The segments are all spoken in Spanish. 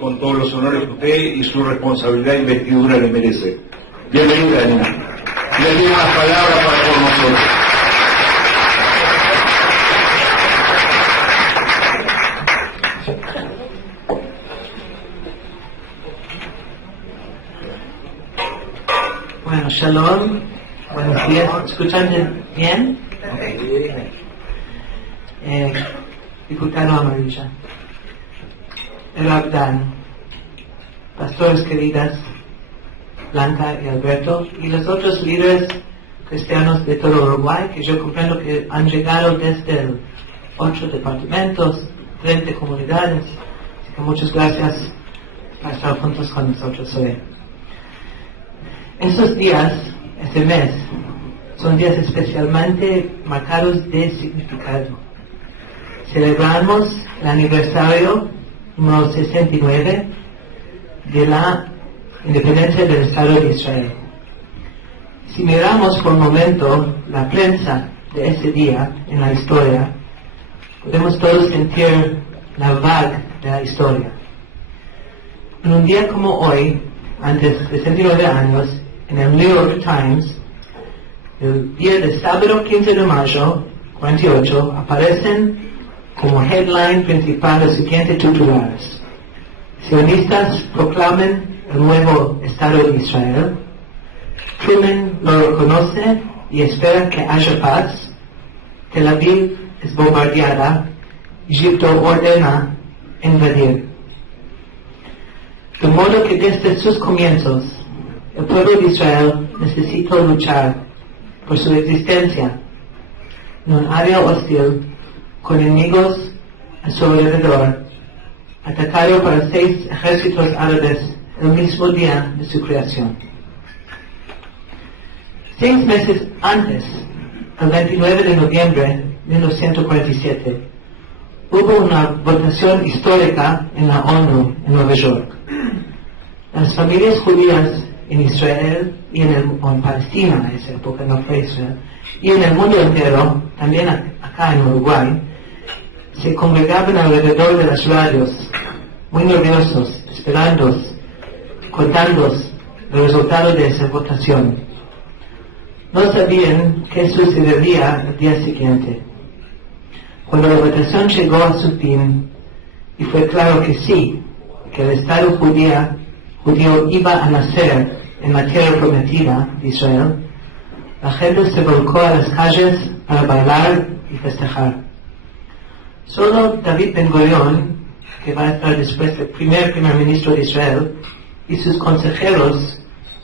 Con todos los honores que usted y su responsabilidad e investidura le merece. Bienvenida, Nina. Le doy una palabra para por nosotros. Bueno, shalom. Buenos días. ¿Escuchan bien? Diputado Amarilla. El Abdan, pastores queridas, Blanca y Alberto, y los otros líderes cristianos de todo Uruguay, que yo comprendo que han llegado desde 8 departamentos, 30 comunidades, así que muchas gracias por estar juntos con nosotros hoy. Estos días, este mes, son días especialmente marcados de significado. Celebramos el aniversario número 69 de la independencia del Estado de Israel. Si miramos por un momento la prensa de ese día en la historia, podemos todos sentir la vaga de la historia. En un día como hoy, antes de 69 años, en el New York Times, el día de sábado 15 de mayo 48, aparecen como headline principal los siguientes titulares: sionistas proclaman el nuevo Estado de Israel, Truman lo reconoce y espera que haya paz, Tel Aviv es bombardeada, Egipto ordena invadir. De modo que desde sus comienzos, el pueblo de Israel necesita luchar por su existencia en un área hostil, con enemigos a su alrededor, atacado por 6 ejércitos árabes el mismo día de su creación. 6 meses antes, el 29 de noviembre de 1947, hubo una votación histórica en la ONU en Nueva York. Las familias judías en Israel y en Palestina en esa época, no fue Israel, y en el mundo entero, también acá en Uruguay, se congregaban alrededor de las radios, muy nerviosos, esperando, contando el resultado de esa votación. No sabían qué sucedería el día siguiente. Cuando la votación llegó a su fin, y fue claro que sí, que el Estado judío iba a nacer en la tierra prometida de Israel, la gente se volcó a las calles para bailar y festejar. Solo David Ben-Gurion, que va a estar después el primer ministro de Israel, y sus consejeros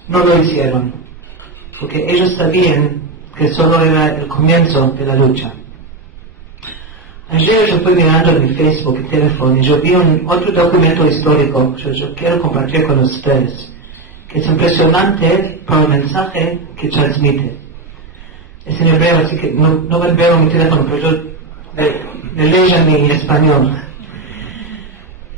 no lo hicieron, porque ellos sabían que solo era el comienzo de la lucha. Ayer yo fui mirando en mi Facebook y teléfono y yo vi otro documento histórico que yo quiero compartir con ustedes, que es impresionante por el mensaje que transmite. Es en hebreo, así que no veo mi teléfono, pero yo le leo en mi español.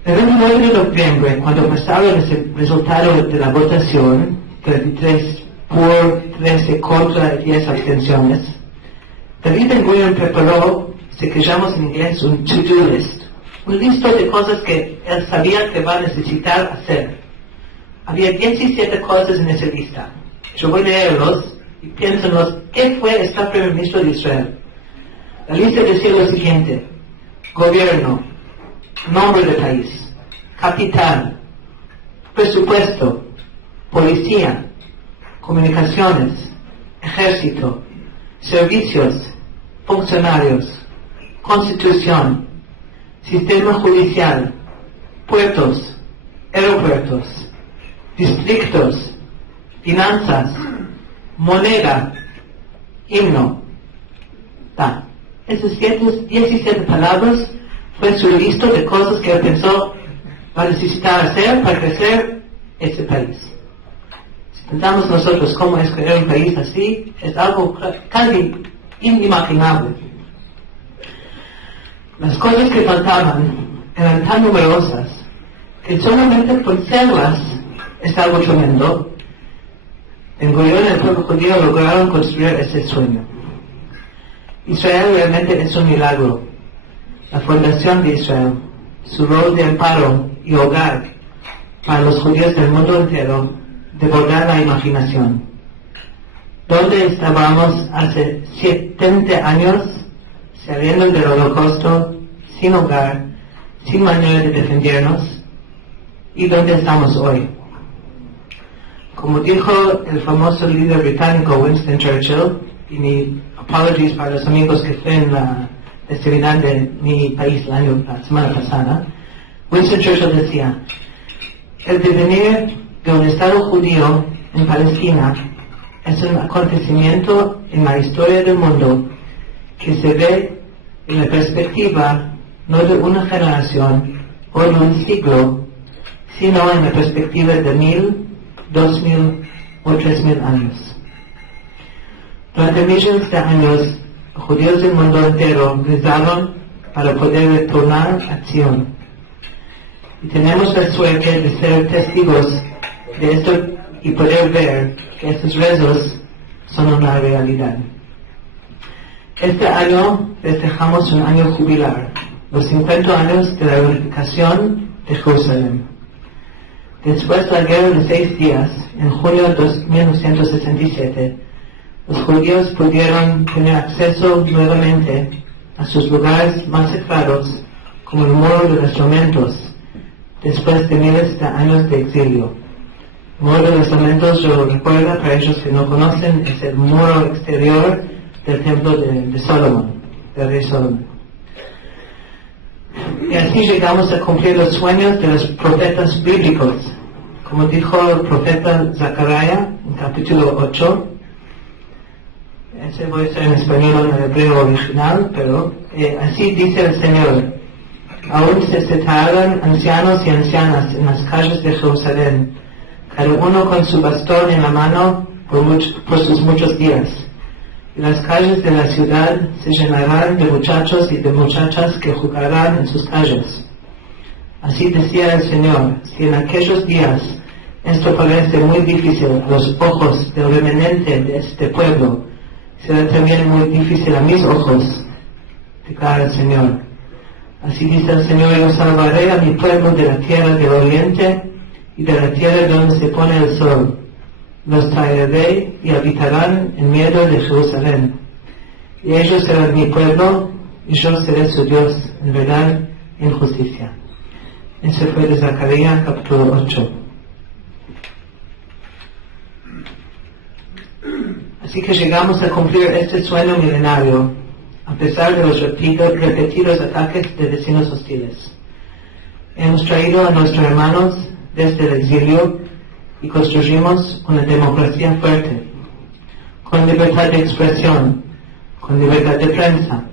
El 29 de noviembre, cuando pasaba el resultado de la votación, 33 por, 13 contra y 10 abstenciones, David Ben-Gurion preparó, se que llamamos en inglés un to-do list, un listo de cosas que él sabía que va a necesitar hacer. Había 17 cosas en esa lista. Yo voy a leerlos y piénsenlos, ¿qué fue el primer ministro de Israel? La lista decía lo siguiente: gobierno, nombre del país, capital, presupuesto, policía, comunicaciones, ejército, servicios, funcionarios, constitución, sistema judicial, puertos, aeropuertos, distritos, finanzas, moneda, himno. Esas 17 palabras fue su lista de cosas que él pensó va a necesitar hacer para crecer ese país. Si pensamos nosotros cómo es crear un país así, es algo casi inimaginable. Las cosas que faltaban eran tan numerosas que solamente por serlas es algo tremendo. Ben-Gurion y el pueblo judío lograron construir ese sueño. Israel realmente es un milagro. La fundación de Israel, su rol de amparo y hogar para los judíos del mundo entero, desbordar la imaginación. ¿Dónde estábamos hace 70 años, saliendo del Holocausto, sin hogar, sin manera de defendernos? ¿Y dónde estamos hoy? Como dijo el famoso líder británico Winston Churchill, y mi apologies para los amigos que fue en la festividad de mi país la semana pasada, Winston Churchill decía: el devenir de un Estado judío en Palestina es un acontecimiento en la historia del mundo que se ve en la perspectiva no de una generación o de un siglo, sino en la perspectiva de 1000, 2000 o 3000 años. Durante millones de años, los judíos del mundo entero rezaron para poder retornar a Sion. Y tenemos la suerte de ser testigos de esto y poder ver que estos rezos son una realidad. Este año festejamos un año jubilar, los 50 años de la reunificación de Jerusalén. Después de la guerra de 6 días, en junio de 1967, los judíos pudieron tener acceso nuevamente a sus lugares más sagrados, como el muro de los lamentos, después de miles de años de exilio. El muro de los lamentos, yo lo recuerdo para ellos que no conocen, es el muro exterior del templo de Salomón, del rey Salomón. Y así llegamos a cumplir los sueños de los profetas bíblicos. Como dijo el profeta Zacarías en capítulo 8, ese voy a estar en español en el hebreo original, pero así dice el Señor: aún se sentarán ancianos y ancianas en las calles de Jerusalén, cada uno con su bastón en la mano por sus muchos días. Y las calles de la ciudad se llenarán de muchachos y de muchachas que jugarán en sus calles. Así decía el Señor: si en aquellos días esto parece muy difícil a los ojos del remanente de este pueblo, será también muy difícil a mis ojos, declara el Señor. Así dice el Señor: yo salvaré a mi pueblo de la tierra del oriente y de la tierra donde se pone el sol. Los traeré y habitarán en medio de Jerusalén. Y ellos serán mi pueblo y yo seré su Dios, en verdad y en justicia. Ese fue de Zacarías capítulo 8. Así que llegamos a cumplir este sueño milenario, a pesar de los repetidos ataques de vecinos hostiles. Hemos traído a nuestros hermanos desde el exilio y construimos una democracia fuerte, con libertad de expresión, con libertad de prensa,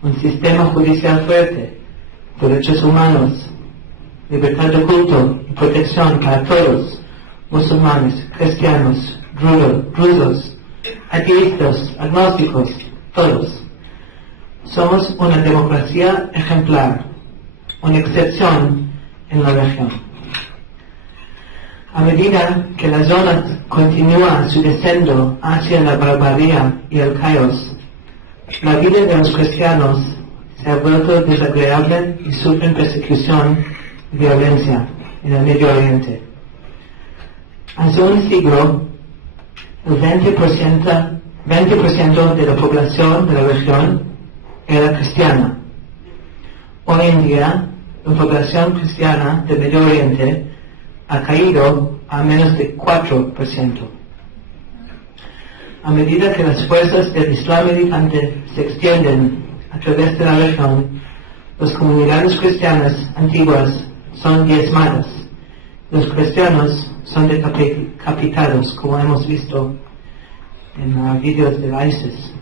un sistema judicial fuerte, derechos humanos, libertad de culto y protección para todos, musulmanes, cristianos, drusos, ateístas, agnósticos, todos. Somos una democracia ejemplar, una excepción en la región. A medida que la zona continúa su descenso hacia la barbarie y el caos, la vida de los cristianos se ha vuelto desagradable y sufren persecución y violencia en el Medio Oriente. Hace un siglo, el 20% de la población de la región era cristiana. Hoy en día, la población cristiana del Medio Oriente ha caído a menos de 4%. A medida que las fuerzas del Islam militante se extienden a través de la región, las comunidades cristianas antiguas son diezmadas. Los cristianos son decapitados, como hemos visto en vídeos de ISIS.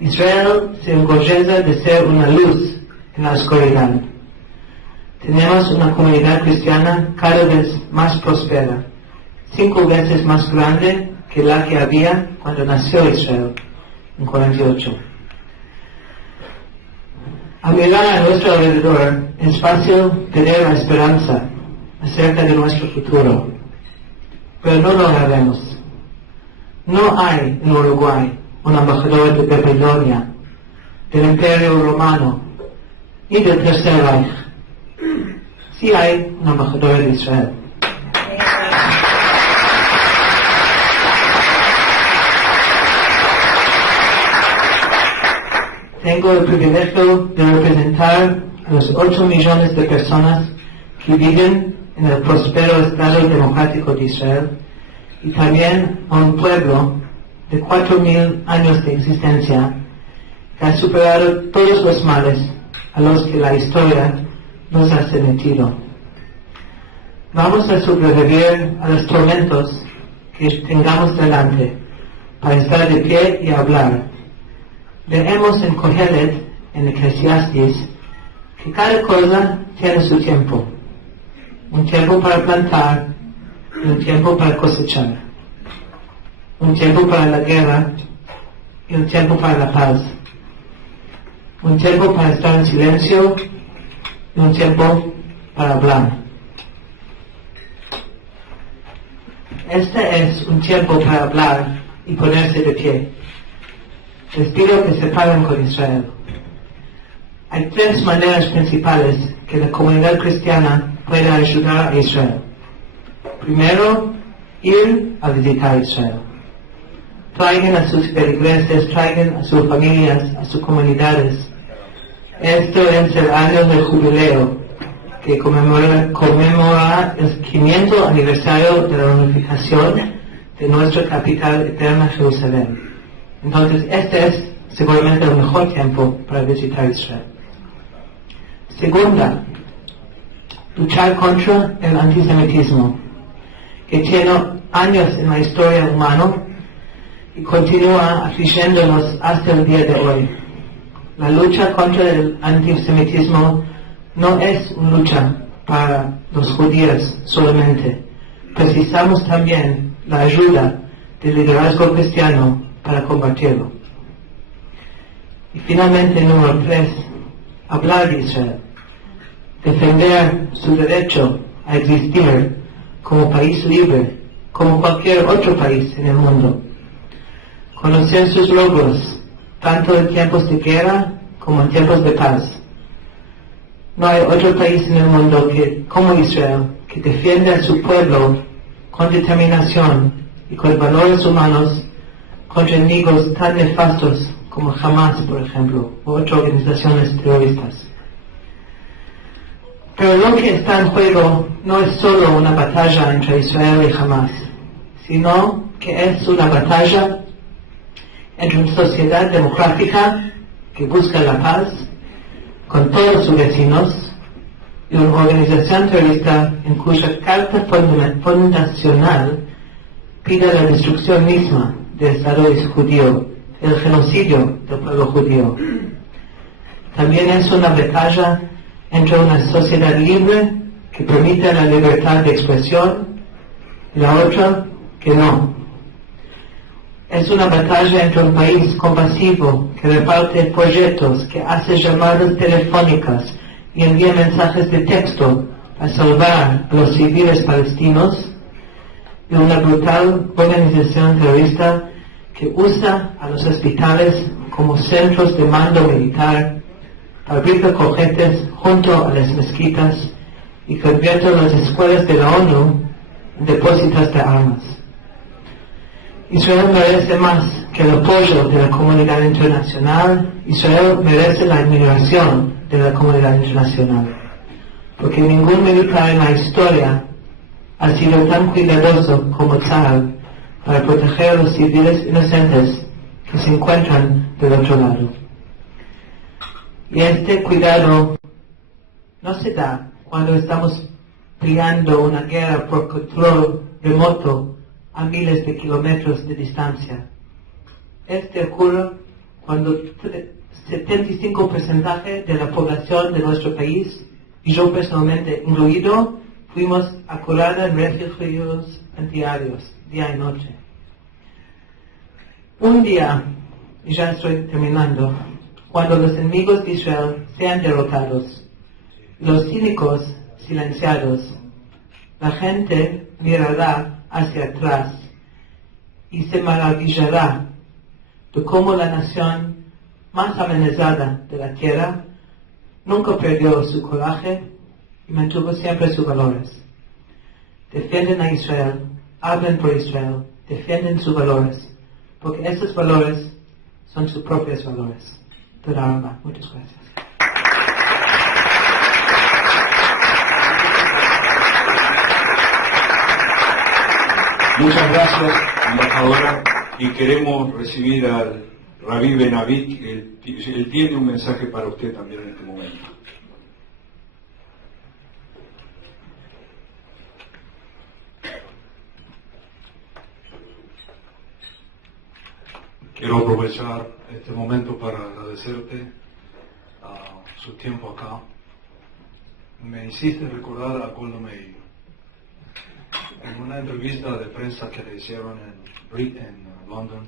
Israel se enorgullece de ser una luz en la oscuridad. Tenemos una comunidad cristiana cada vez más próspera, 5 veces más grande que la que había cuando nació Israel, en 48. Al mirar a nuestro alrededor, es fácil tener la esperanza acerca de nuestro futuro, pero no lo haremos. No hay en Uruguay un embajador de Babilonia, del Imperio Romano y del Tercer Reich. Sí hay un embajador de Israel. Tengo el privilegio de representar a los 8 millones de personas que viven en el próspero Estado Democrático de Israel y también a un pueblo de 4.000 años de existencia que ha superado todos los males a los que la historia nos ha sometido. Vamos a sobrevivir a los tormentos que tengamos delante para estar de pie y hablar. Leemos en Kohelet, en Eclesiastes, que cada cosa tiene su tiempo. Un tiempo para plantar y un tiempo para cosechar. Un tiempo para la guerra y un tiempo para la paz. Un tiempo para estar en silencio y un tiempo para hablar. Este es un tiempo para hablar y ponerse de pie. Les pido que se paren con Israel. Hay 3 maneras principales que la comunidad cristiana puede ayudar a Israel. Primero, ir a visitar Israel. Traigan a sus feligreses, traigan a sus familias, a sus comunidades. Esto es el año del jubileo, que conmemora el 500 aniversario de la unificación de nuestra capital eterna, Jerusalén. Entonces, este es seguramente el mejor tiempo para visitar Israel. Segunda, luchar contra el antisemitismo, que tiene años en la historia humana y continúa afligiéndonos hasta el día de hoy. La lucha contra el antisemitismo no es una lucha para los judíos solamente. Precisamos también la ayuda del liderazgo cristiano para combatirlo. Y finalmente, número 3, hablar de Israel. Defender su derecho a existir como país libre, como cualquier otro país en el mundo. Conocer sus logros, tanto en tiempos de guerra como en tiempos de paz. No hay otro país en el mundo como Israel que defiende a su pueblo con determinación y con valores humanos contra enemigos tan nefastos como Hamas, por ejemplo, u otras organizaciones terroristas. Pero lo que está en juego no es solo una batalla entre Israel y Hamas, sino que es una batalla entre una sociedad democrática que busca la paz con todos sus vecinos y una organización terrorista en cuya carta fundacional pide la destrucción misma del Estado judío, el genocidio del pueblo judío. También es una batalla entre una sociedad libre que permite la libertad de expresión y la otra que no. Es una batalla entre un país compasivo que reparte folletos, que hace llamadas telefónicas y envía mensajes de texto a salvar a los civiles palestinos, y una brutal organización terrorista que usa a los hospitales como centros de mando militar, fabrica cohetes junto a las mezquitas y convierte las escuelas de la ONU en depósitos de armas. Israel merece más que el apoyo de la comunidad internacional. Israel merece la admiración de la comunidad internacional, porque ningún militar en la historia ha sido tan cuidadoso como Tzal para proteger a los civiles inocentes que se encuentran del otro lado. Y este cuidado no se da cuando estamos peleando una guerra por control remoto a miles de kilómetros de distancia. Este ocurre cuando 75% de la población de nuestro país, y yo personalmente incluido, fuimos acolados en refugios diarios, día y noche. Un día, y ya estoy terminando, cuando los enemigos de Israel sean derrotados, los cínicos silenciados, la gente mirará hacia atrás y se maravillará de cómo la nación más amenazada de la tierra nunca perdió su coraje y mantuvo siempre sus valores. Defienden a Israel, hablan por Israel, defienden sus valores, porque esos valores son sus propios valores. Toda Rabá. Muchas gracias. Muchas gracias, embajadora, y queremos recibir al Rabí Benavit. Él tiene un mensaje para usted también en este momento. Quiero aprovechar este momento para agradecerte su tiempo acá. Me hiciste recordar a Golda Meir. En una entrevista de prensa que le hicieron en London,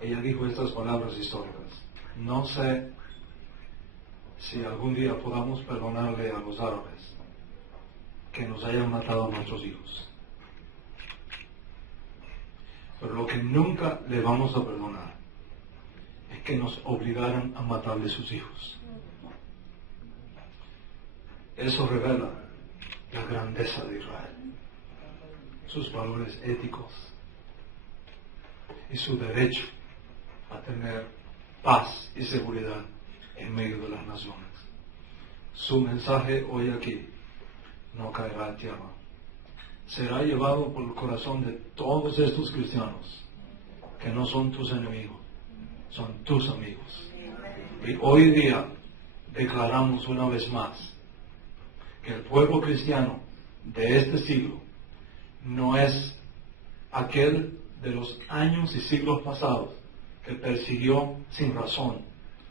ella dijo estas palabras históricas: no sé si algún día podamos perdonarle a los árabes que nos hayan matado a nuestros hijos, pero lo que nunca le vamos a perdonar es que nos obligaran a matarle sus hijos. Eso revela la grandeza de Israel, sus valores éticos y su derecho a tener paz y seguridad en medio de las naciones. Su mensaje hoy aquí no caerá a tierra. Será llevado por el corazón de todos estos cristianos que no son tus enemigos, son tus amigos. Y hoy día declaramos una vez más que el pueblo cristiano de este siglo no es aquel de los años y siglos pasados que persiguió sin razón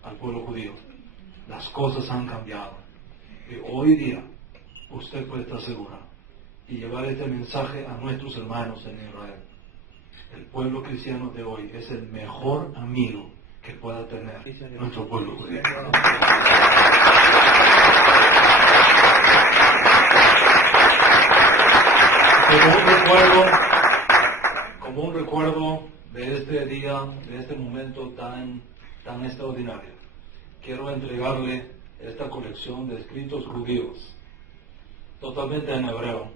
al pueblo judío. Las cosas han cambiado. Y hoy día usted puede estar segura y llevar este mensaje a nuestros hermanos en Israel. El pueblo cristiano de hoy es el mejor amigo que pueda tener nuestro pueblo judío. Como un recuerdo de este día, de este momento tan extraordinario, quiero entregarle esta colección de escritos judíos, totalmente en hebreo.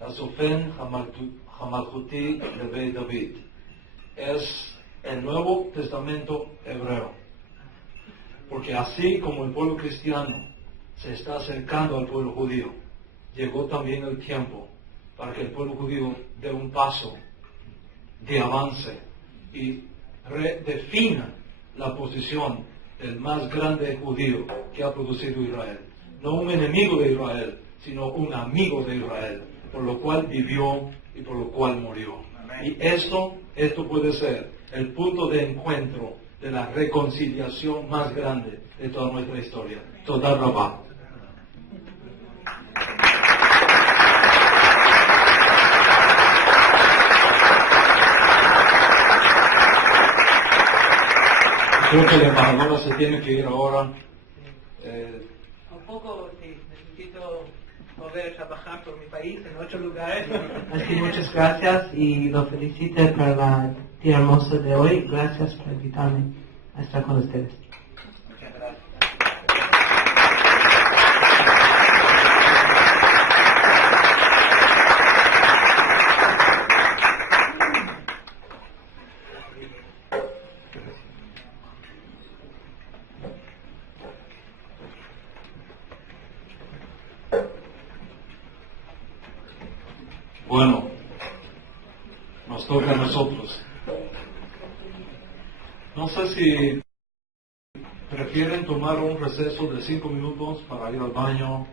Asofen Hamalchuti Levei David. Es el Nuevo Testamento hebreo. Porque así como el pueblo cristiano se está acercando al pueblo judío, llegó también el tiempo para que el pueblo judío dé un paso de avance y redefina la posición del más grande judío que ha producido Israel. No un enemigo de Israel, sino un amigo de Israel, por lo cual vivió y por lo cual murió. Y esto puede ser el punto de encuentro de la reconciliación más grande de toda nuestra historia. Toda Rabá. Creo que la embajadora se tiene que ir ahora. Un poco, sí, necesito volver a trabajar por mi país en otros lugares. Así muchas gracias y lo felicito por la día hermoso de hoy. Gracias por invitarme a estar con ustedes. Muchas gracias. Bueno, nos toca a nosotros. No sé si prefieren tomar un receso de 5 minutos para ir al baño,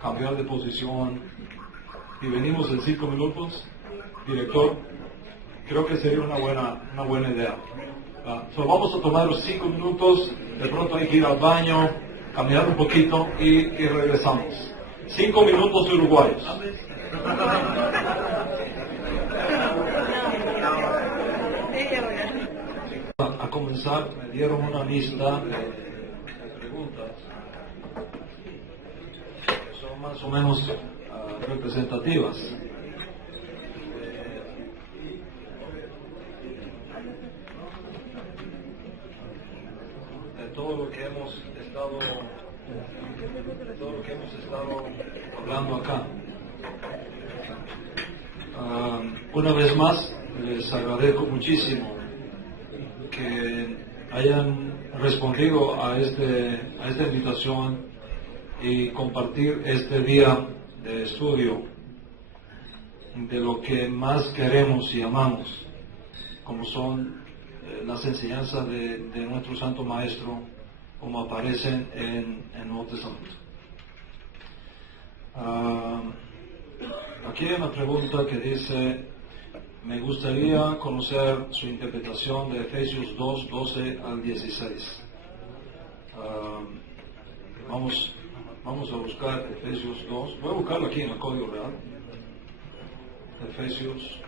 cambiar de posición y venimos en 5 minutos. Director, creo que sería una buena idea. So vamos a tomar los 5 minutos, de pronto hay que ir al baño, caminar un poquito y regresamos. 5 minutos uruguayos. A comenzar, me dieron una lista de preguntas que son más o menos representativas. De todo lo que hemos estado hablando acá. Una vez más, les agradezco muchísimo que hayan respondido a esta invitación y compartir este día de estudio de lo que más queremos y amamos, como son las enseñanzas de nuestro Santo Maestro, como aparecen en el Nuevo Testamento. Aquí hay una pregunta que dice: me gustaría conocer su interpretación de Efesios 2, 12 al 16. Vamos a buscar Efesios 2. Voy a buscarlo aquí en el Código Real. Efesios.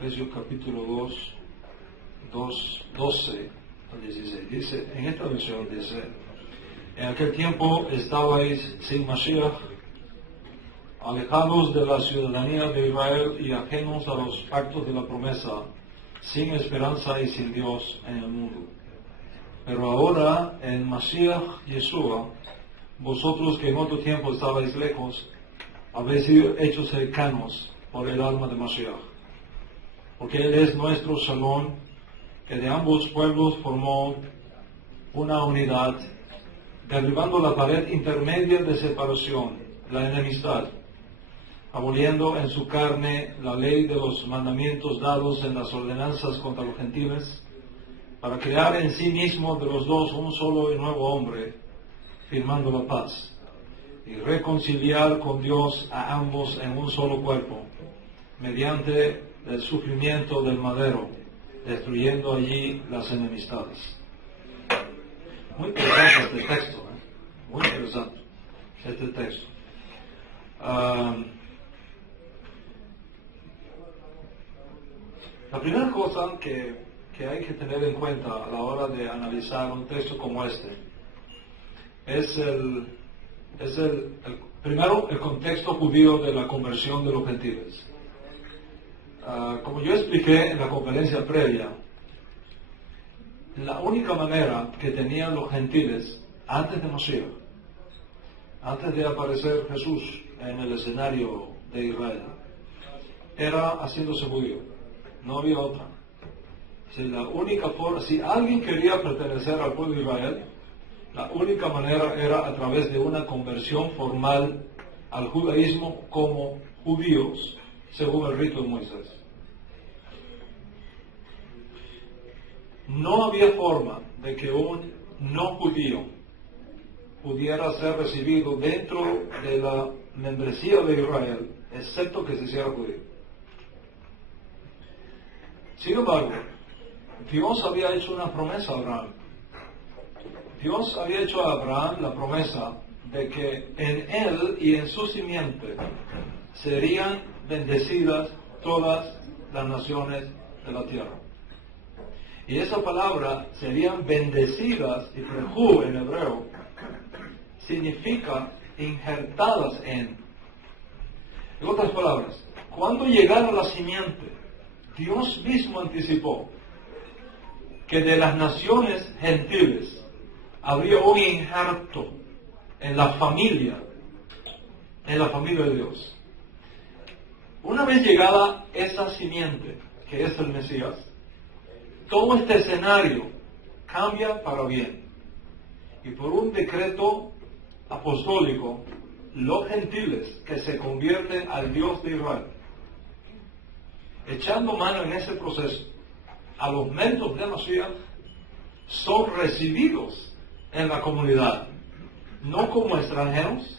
Efesios capítulo 2, 12 al 16. Dice, en esta versión dice: en aquel tiempo estabais sin Mashiach, alejados de la ciudadanía de Israel y ajenos a los pactos de la promesa, sin esperanza y sin Dios en el mundo. Pero ahora en Mashiach Yeshua, vosotros que en otro tiempo estabais lejos, habéis sido hechos cercanos por el alma de Mashiach. Porque Él es nuestro Shalom, que de ambos pueblos formó una unidad, derribando la pared intermedia de separación, la enemistad, aboliendo en su carne la ley de los mandamientos dados en las ordenanzas contra los gentiles, para crear en sí mismo de los dos un solo y nuevo hombre, firmando la paz, y reconciliar con Dios a ambos en un solo cuerpo, mediante el sufrimiento del madero, destruyendo allí las enemistades. Muy interesante este texto, muy interesante este texto. La primera cosa que hay que tener en cuenta a la hora de analizar un texto como este es primero el contexto judío de la conversión de los gentiles. Como yo expliqué en la conferencia previa, la única manera que tenían los gentiles antes de Mashiach, antes de aparecer Jesús en el escenario de Israel, era haciéndose judío. No había otra. La única forma, si alguien quería pertenecer al pueblo de Israel, la única manera era a través de una conversión formal al judaísmo como judíos, según el rito de Moisés. No había forma de que un no judío pudiera ser recibido dentro de la membresía de Israel, excepto que se hiciera judío. Sin embargo, Dios había hecho una promesa a Abraham. Dios había hecho a Abraham la promesa de que en él y en su simiente serían bendecidas todas las naciones de la tierra. Y esa palabra, serían bendecidas, y prejú en hebreo, significa injertadas en. En otras palabras, cuando llegara la simiente, Dios mismo anticipó que de las naciones gentiles habría un injerto en la familia de Dios. Una vez llegada esa simiente, que es el Mesías, todo este escenario cambia para bien. Y por un decreto apostólico, los gentiles que se convierten al Dios de Israel, echando mano en ese proceso a los méritos de Mashiach, son recibidos en la comunidad, no como extranjeros,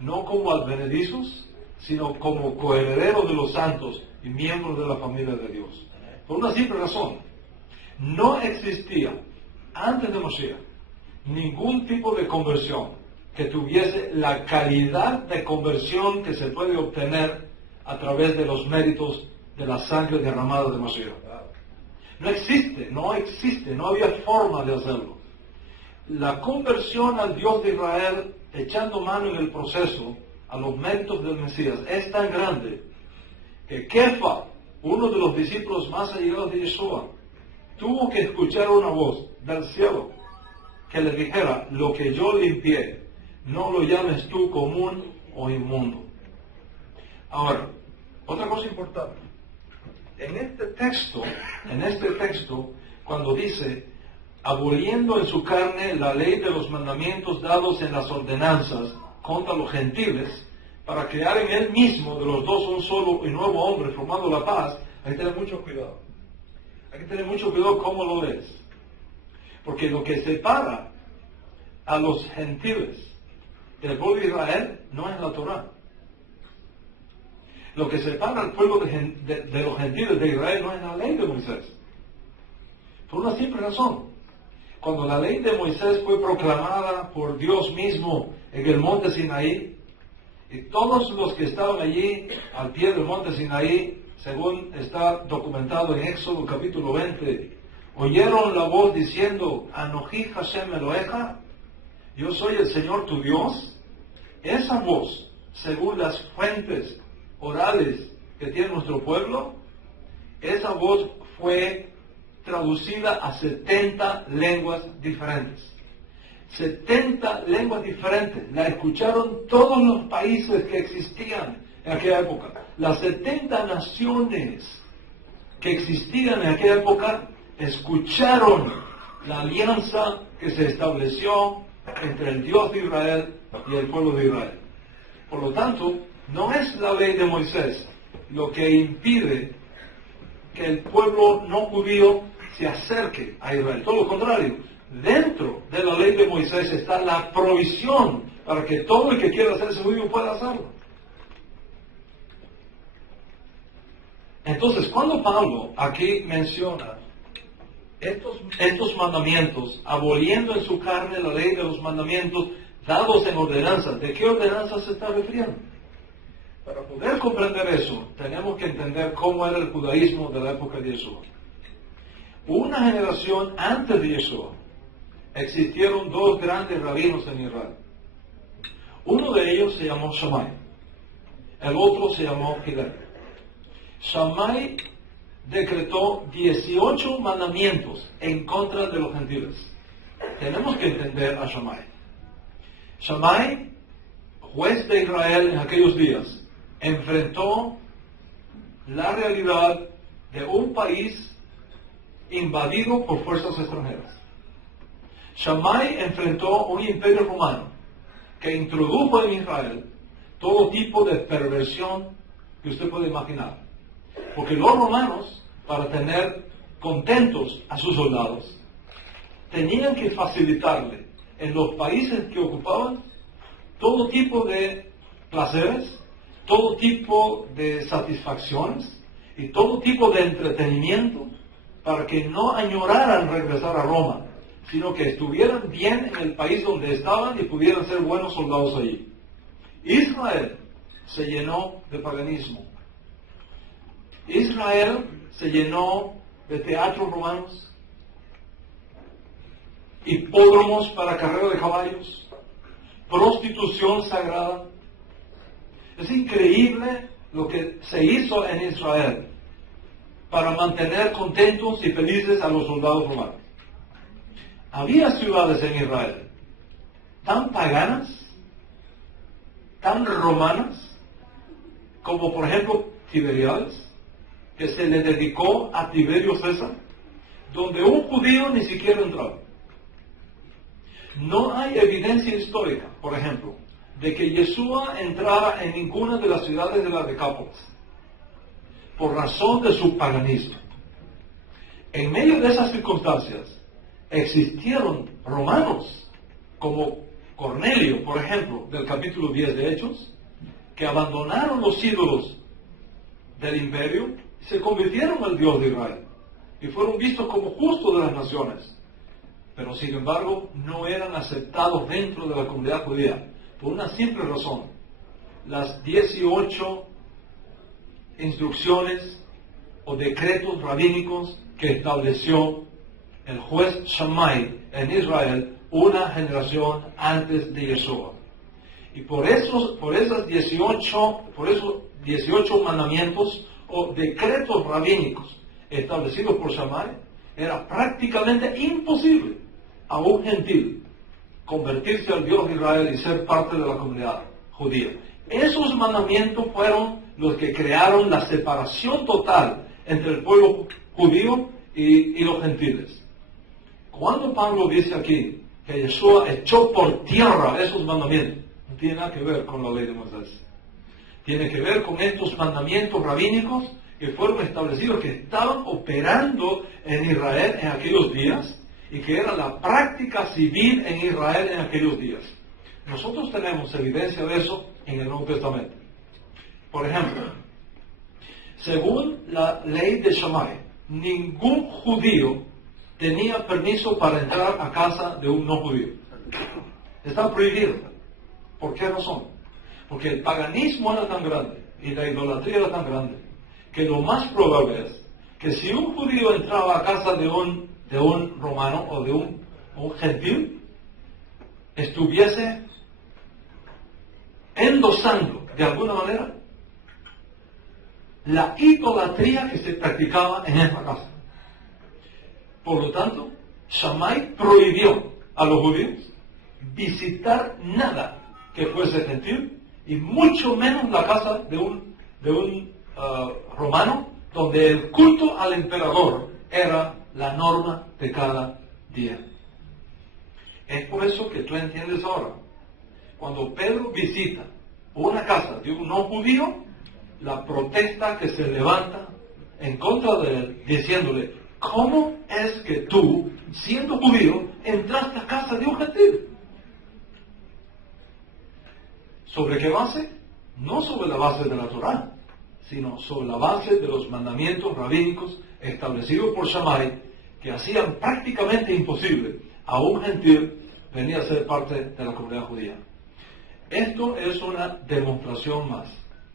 no como advenedizos, sino como coherederos de los santos y miembros de la familia de Dios. Por una simple razón: no existía antes de Mashiach ningún tipo de conversión que tuviese la calidad de conversión que se puede obtener a través de los méritos de la sangre derramada de Mashiach. No existe, no había forma de hacerlo. La conversión al Dios de Israel, echando mano en el proceso a los méritos del Mesías, es tan grande que Kefa, uno de los discípulos más allegados de Yeshua, tuvo que escuchar una voz del cielo que le dijera: lo que yo limpié, no lo llames tú común o inmundo. Ahora, otra cosa importante. En este texto, cuando dice, aboliendo en su carne la ley de los mandamientos dados en las ordenanzas contra los gentiles, para crear en él mismo de los dos un solo y nuevo hombre, formando la paz, hay que tener mucho cuidado. Hay que tener mucho cuidado cómo lo lees. Porque lo que separa a los gentiles del pueblo de Israel no es la Torah. Lo que separa al pueblo de los gentiles de Israel no es la ley de Moisés. Por una simple razón. Cuando la ley de Moisés fue proclamada por Dios mismo en el monte Sinaí, y todos los que estaban allí al pie del monte Sinaí, según está documentado en Éxodo capítulo 20, oyeron la voz diciendo: Anoji Hashem Eloheja, yo soy el Señor tu Dios. Esa voz, según las fuentes orales que tiene nuestro pueblo, esa voz fue traducida a 70 lenguas diferentes. 70 lenguas diferentes. La escucharon todos los países que existían en aquella época. Las 70 naciones que existían en aquella época escucharon la alianza que se estableció entre el Dios de Israel y el pueblo de Israel. Por lo tanto, no es la ley de Moisés lo que impide que el pueblo no judío se acerque a Israel. Todo lo contrario, dentro de la ley de Moisés está la provisión para que todo el que quiera hacerse judío pueda hacerlo. Entonces, cuando Pablo aquí menciona estos mandamientos, aboliendo en su carne la ley de los mandamientos dados en ordenanzas, ¿de qué ordenanzas se está refiriendo? Para poder comprender eso, tenemos que entender cómo era el judaísmo de la época de Yeshua. Una generación antes de Yeshua, existieron dos grandes rabinos en Israel. Uno de ellos se llamó Shammai, el otro se llamó Hillel. Shammai decretó 18 mandamientos en contra de los gentiles. Tenemos que entender a Shammai. Shammai, juez de Israel en aquellos días, enfrentó la realidad de un país invadido por fuerzas extranjeras. Shammai enfrentó un imperio romano que introdujo en Israel todo tipo de perversión que usted puede imaginar. Porque los romanos, para tener contentos a sus soldados, tenían que facilitarle en los países que ocupaban todo tipo de placeres, todo tipo de satisfacciones y todo tipo de entretenimiento para que no añoraran regresar a Roma, sino que estuvieran bien en el país donde estaban y pudieran ser buenos soldados allí. Israel se llenó de paganismo. Israel se llenó de teatros romanos, hipódromos para carrera de caballos, prostitución sagrada. Es increíble lo que se hizo en Israel para mantener contentos y felices a los soldados romanos. Había ciudades en Israel tan paganas, tan romanas, como por ejemplo Tiberiades, que se le dedicó a Tiberio César, donde un judío ni siquiera entraba. No hay evidencia histórica, por ejemplo, de que Yeshua entrara en ninguna de las ciudades de la Decápolis, por razón de su paganismo. En medio de esas circunstancias, existieron romanos, como Cornelio, por ejemplo, del capítulo 10 de Hechos, que abandonaron los ídolos del imperio y se convirtieron al Dios de Israel, y fueron vistos como justos de las naciones, pero sin embargo no eran aceptados dentro de la comunidad judía, por una simple razón: las 18 instrucciones o decretos rabínicos que estableció el juez Shammai en Israel una generación antes de Yeshua. Y por esos 18 mandamientos o decretos rabínicos establecidos por Shammai, era prácticamente imposible a un gentil convertirse al Dios de Israel y ser parte de la comunidad judía. Esos mandamientos fueron los que crearon la separación total entre el pueblo judío y los gentiles. Cuando Pablo dice aquí que Yeshua echó por tierra esos mandamientos, no tiene nada que ver con la ley de Moisés. Tiene que ver con estos mandamientos rabínicos que fueron establecidos, que estaban operando en Israel en aquellos días y que era la práctica civil en Israel en aquellos días. Nosotros tenemos evidencia de eso en el Nuevo Testamento. Por ejemplo, según la ley de Shammai, ningún judío tenía permiso para entrar a casa de un no judío. Está prohibido. ¿Por qué razón? Porque el paganismo era tan grande y la idolatría era tan grande que lo más probable es que si un judío entraba a casa de un romano o de un gentil, estuviese endosando de alguna manera la idolatría que se practicaba en esa casa. Por lo tanto, Shammai prohibió a los judíos visitar nada que fuese gentil, y mucho menos la casa de un romano, donde el culto al emperador era la norma de cada día. Es por eso que tú entiendes ahora, cuando Pedro visita una casa de un no judío, la protesta que se levanta en contra de él, diciéndole: ¿cómo es que tú, siendo judío, entraste a casa de un gentil? ¿Sobre qué base? No sobre la base de la Torá, sino sobre la base de los mandamientos rabínicos establecidos por Shammai, que hacían prácticamente imposible a un gentil venir a ser parte de la comunidad judía. Esto es una demostración más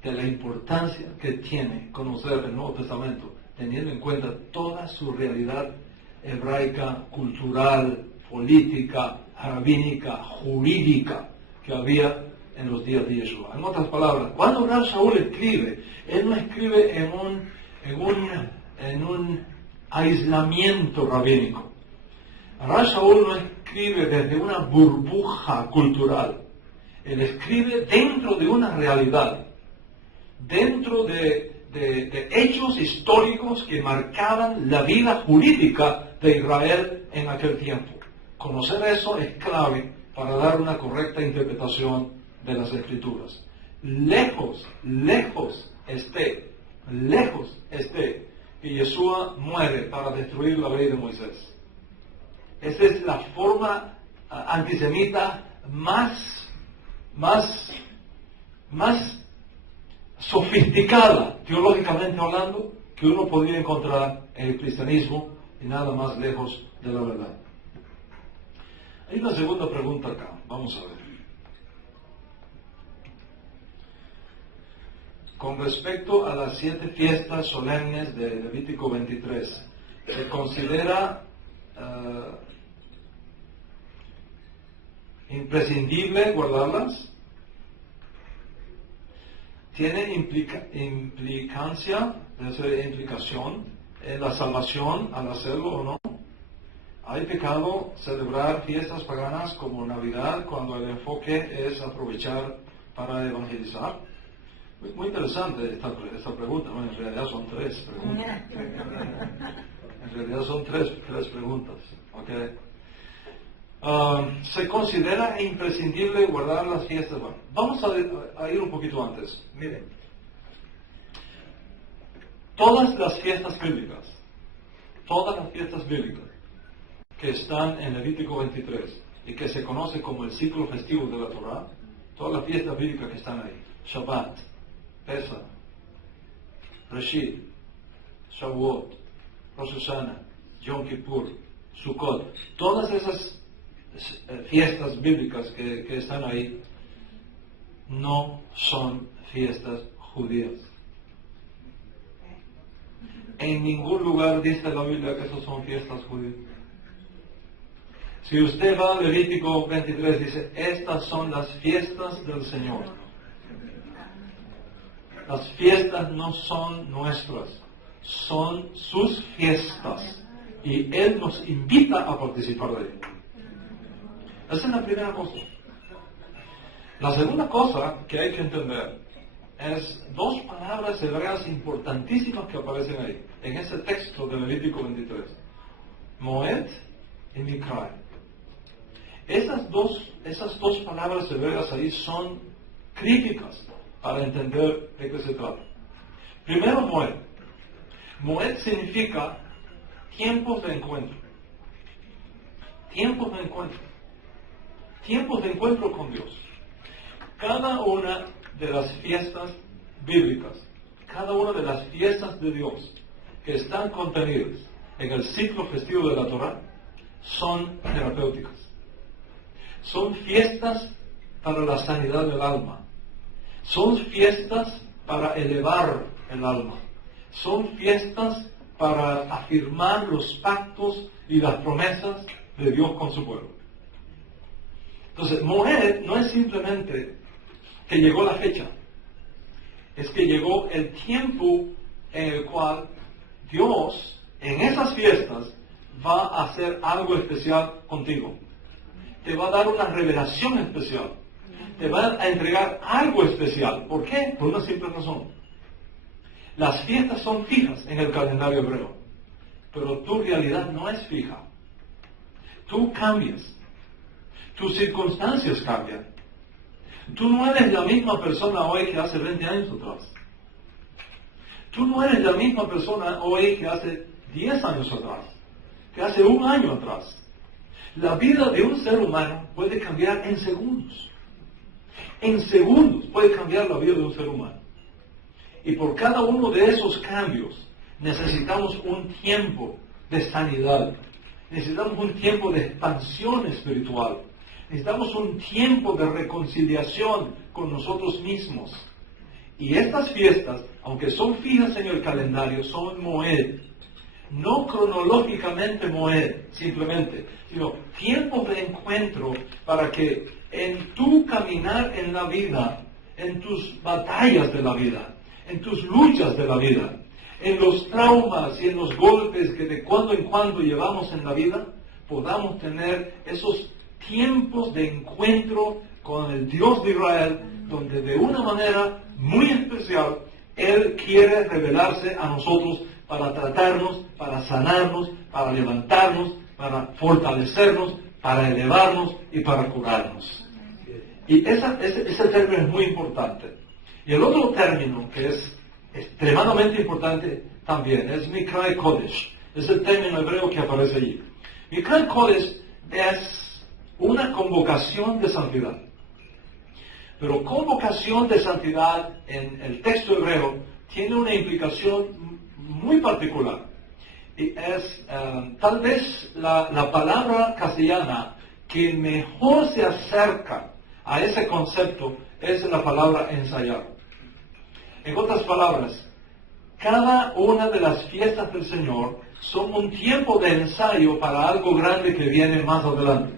de la importancia que tiene conocer el Nuevo Testamento, teniendo en cuenta toda su realidad hebraica, cultural, política, rabínica, jurídica que había en los días de Yeshua. En otras palabras, cuando Rav Shaul escribe, él no escribe en un aislamiento rabínico. Rav Shaul no escribe desde una burbuja cultural. Él escribe dentro de una realidad, dentro de hechos históricos que marcaban la vida jurídica de Israel en aquel tiempo. Conocer eso es clave para dar una correcta interpretación de las Escrituras. Lejos esté que Yeshua muere para destruir la ley de Moisés. Esa es la forma antisemita más sofisticada, teológicamente hablando, que uno podría encontrar en el cristianismo, y nada más lejos de la verdad. Hay una segunda pregunta acá, vamos a ver. Con respecto a las 7 fiestas solemnes de Levítico 23, ¿se considera imprescindible guardarlas? ¿Tiene implicancia en la salvación al hacerlo o no? ¿Hay pecado celebrar fiestas paganas como Navidad cuando el enfoque es aprovechar para evangelizar? Muy interesante esta pregunta, ¿no? En realidad son 3 preguntas. En realidad son tres preguntas. ¿Okay? ¿Se considera imprescindible guardar las fiestas? Bueno, vamos a ir un poquito antes. Miren, todas las fiestas bíblicas que están en Levítico 23 y que se conoce como el ciclo festivo de la Torah, todas las fiestas bíblicas que están ahí, Shabbat, Pesach, Reshit, Shavuot, Rosh Hashanah, Yom Kippur, Sukkot, todas esas fiestas bíblicas que están ahí no son fiestas judías. En ningún lugar dice la Biblia que esas son fiestas judías. Si usted va a Levítico 23, dice, estas son las fiestas del Señor. Las fiestas no son nuestras, son sus fiestas. Y Él nos invita a participar de ellas. Esa es la primera cosa. La segunda cosa que hay que entender es 2 palabras hebreas importantísimas que aparecen ahí, en ese texto de Levítico 23. Moed y Mikra. Esas dos palabras hebreas ahí son críticas para entender de qué se trata. Primero, Moed. Moed significa tiempos de encuentro. Tiempos de encuentro. Tiempos de encuentro con Dios. Cada una de las fiestas bíblicas, cada una de las fiestas de Dios que están contenidas en el ciclo festivo de la Torah son terapéuticas. Son fiestas para la sanidad del alma. Son fiestas para elevar el alma. Son fiestas para afirmar los pactos y las promesas de Dios con su pueblo. Entonces, Moed no es simplemente que llegó la fecha, es que llegó el tiempo en el cual Dios, en esas fiestas, va a hacer algo especial contigo. Te va a dar una revelación especial. Te va a entregar algo especial. ¿Por qué? Por una simple razón. Las fiestas son fijas en el calendario hebreo, pero tu realidad no es fija. Tú cambias. Tus circunstancias cambian. Tú no eres la misma persona hoy que hace 20 años atrás. Tú no eres la misma persona hoy que hace 10 años atrás, que hace 1 año atrás. La vida de un ser humano puede cambiar en segundos. En segundos puede cambiar la vida de un ser humano. Y por cada uno de esos cambios necesitamos un tiempo de sanidad. Necesitamos un tiempo de expansión espiritual. Necesitamos un tiempo de reconciliación con nosotros mismos. Y estas fiestas, aunque son fijas en el calendario, son Moed. No cronológicamente Moed, simplemente, sino tiempos de encuentro para que en tu caminar en la vida, en tus batallas de la vida, en tus luchas de la vida, en los traumas y en los golpes que de cuando en cuando llevamos en la vida, podamos tener esos tiempos de encuentro con el Dios de Israel, donde de una manera muy especial Él quiere revelarse a nosotros para tratarnos, para sanarnos, para levantarnos, para fortalecernos, para elevarnos y para curarnos. Y ese término es muy importante. Y el otro término que es extremadamente importante también es Mikra Kodesh. Es el término hebreo que aparece allí. Mikra Kodesh es una convocación de santidad. Pero convocación de santidad en el texto hebreo tiene una implicación muy particular. Y es, tal vez la palabra castellana que mejor se acerca a ese concepto es la palabra ensayar. En otras palabras, cada una de las fiestas del Señor son un tiempo de ensayo para algo grande que viene más adelante.